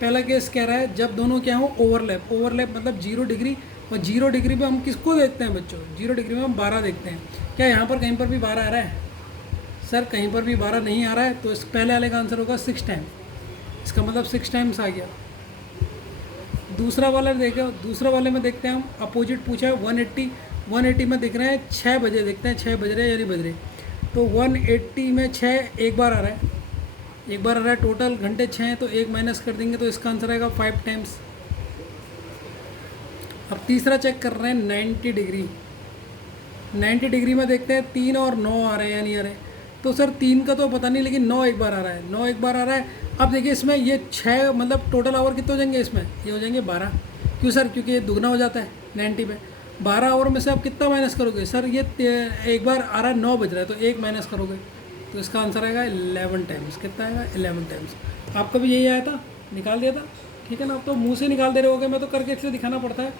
पहला केस कह रहा है जब दोनों क्या हो ओवरलैप, ओवरलैप मतलब 0 डिग्री, और 0 डिग्री पे हम किसको देखते हैं बच्चों, 0 डिग्री में हम 12 देखते हैं। क्या यहाँ पर कहीं पर भी 12 आ रहा है? सर कहीं पर भी 12 नहीं आ रहा है, तो इस पहले वाले का आंसर होगा 6 टाइम, इसका मतलब 6 टाइम्स आ गया। दूसरा वाला देखो, दूसरा वाले में देखते हैं हम, अपोजिट पूछा है 180, 180 में दिख रहे हैं 6 बजे, देखते हैं 6 बज रहे यानी बज रहे, तो 180 में 6 एक बार आ रहा है, एक बार आ रहा है, टोटल घंटे 6 हैं तो एक माइनस कर देंगे तो इसका आंसर आएगा 5 टाइम्स। अब तीसरा चेक कर रहे हैं 90 डिग्री, 90 डिग्री में देखते हैं 3 और 9 आ रहे हैं या नहीं आ रहे, तो सर 3 का तो पता नहीं, लेकिन 9 एक बार आ रहा है, 9 एक बार आ रहा है। अब देखिए इसमें ये 6 मतलब टोटल आवर कितने हो जाएंगे इसमें, ये हो जाएंगे 12। क्यों सर? क्योंकि ये दुगना हो जाता है 90 पे। 12 आवर में से आप कितना माइनस करोगे? सर ये एक बार आ रहा है 9 बज रहा है तो एक माइनस करोगे, तो इसका आंसर आएगा 11 टाइम्स। कितना आएगा? 11 टाइम्स। आपका भी यही आया था, निकाल दिया था, ठीक है ना। आप तो मुँह से निकाल दे रहे होगे, मैं तो करके इसलिए दिखाना पड़ता है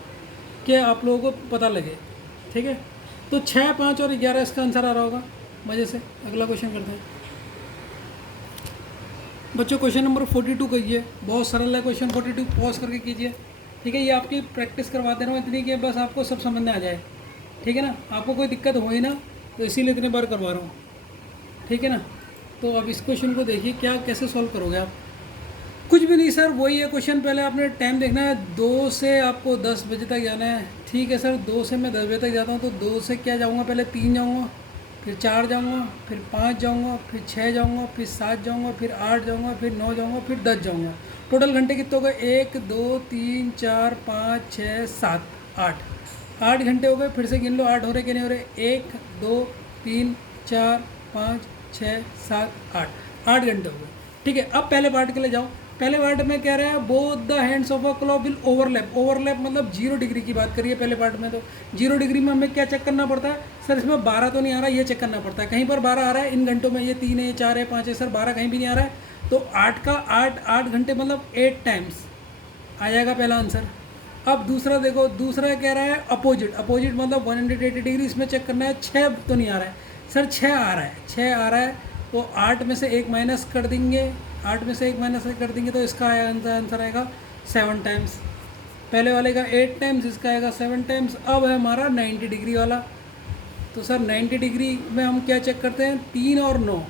कि आप लोगों को पता लगे, ठीक है। तो 6 5 और 11 इसका आंसर आ रहा होगा मज़े से। अगला क्वेश्चन करते हैं बच्चों, क्वेश्चन नंबर 42 कहिए, बहुत सरल है क्वेश्चन 42, पॉज करके कीजिए, ठीक है। ये आपकी प्रैक्टिस करवा दे रहा हूँ इतनी कि बस आपको सब समझ में आ जाए, ठीक है ना, आपको कोई दिक्कत हो ही ना, तो इसीलिए इतने बार करवा रहा हूँ, ठीक है ना। तो अब इस क्वेश्चन को देखिए, क्या कैसे सॉल्व करोगे आप? कुछ भी नहीं सर, वही है क्वेश्चन। पहले आपने टाइम देखना है, 2 से आपको 10 बजे तक जाना है, ठीक है सर। 2 से मैं 10 बजे तक जाता हूँ, तो 2 से क्या जाऊँगा, पहले 3 जाऊँगा, फिर 4 जाऊँगा, फिर 5 जाऊँगा, फिर 6 जाऊँगा, फिर 7 जाऊँगा, फिर 8 जाऊँगा, फिर 9 जाऊँगा, फिर 10 जाऊँगा। टोटल घंटे कितने हो गए? 1 2 3 4 5 6 7 8, 8 घंटे हो गए। फिर से गिन लो, 8 हो रहे कि नहीं हो रहे? 1 2 3 4 5 6 7 8, 8 घंटे हो गए, ठीक है। अब पहले पार्ट के लिए जाओ। पहले पार्ट में कह रहा है both the hands of a clock will overlap, overlap मतलब 0 डिग्री की बात करिए पहले पार्ट में। तो 0 डिग्री में हमें क्या चेक करना पड़ता है? सर इसमें 12 तो नहीं आ रहा, ये चेक करना पड़ता है। कहीं पर 12 आ रहा है इन घंटों में, ये 3 है, ये 4 है, 5 है, सर 12 कहीं भी नहीं आ रहा है। तो 8 का 8 घंटे मतलब 8 टाइम्स आ जाएगा पहला आंसर। अब दूसरा देखो, दूसरा कह रहा है अपोजिट, अपोजिट मतलब 180 डिग्री, इसमें चेक करना है 6 तो नहीं आ रहा है, सर 6 आ रहा है, 6 आ रहा है, तो 8 में से 1 माइनस कर देंगे, 8 में से 1 माइनस कर देंगे तो इसका आंसर आएगा 7 टाइम्स। पहले वाले का 8 टाइम्स, इसका आएगा 7 टाइम्स। अब है हमारा 90 डिग्री वाला, तो सर 90 डिग्री में हम क्या चेक करते हैं? 3 और 9,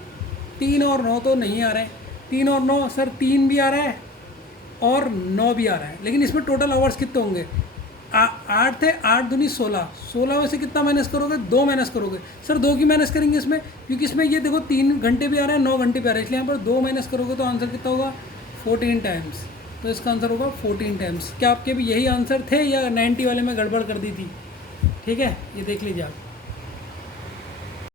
3 और 9 तो नहीं आ रहे हैं, 3 और 9 सर 3 भी आ रहा है और 9 भी आ रहा है, लेकिन इसमें टोटल आवर्स कितने होंगे? 8 थे, 8 दूनी 16, 16 में से कितना माइनस करोगे? 2 माइनस करोगे। सर 2 की माइनस करेंगे इसमें, क्योंकि इसमें ये देखो 3 घंटे भी आ रहे हैं, 9 घंटे भी आ रहे हैं, इसलिए यहाँ पर 2 माइनस करोगे तो आंसर कितना होगा? 14 टाइम्स। तो इसका आंसर होगा 14 टाइम्स। क्या आपके भी यही आंसर थे या 90 वाले में गड़बड़ कर दी थी? ठीक है, ये देख लीजिए आप।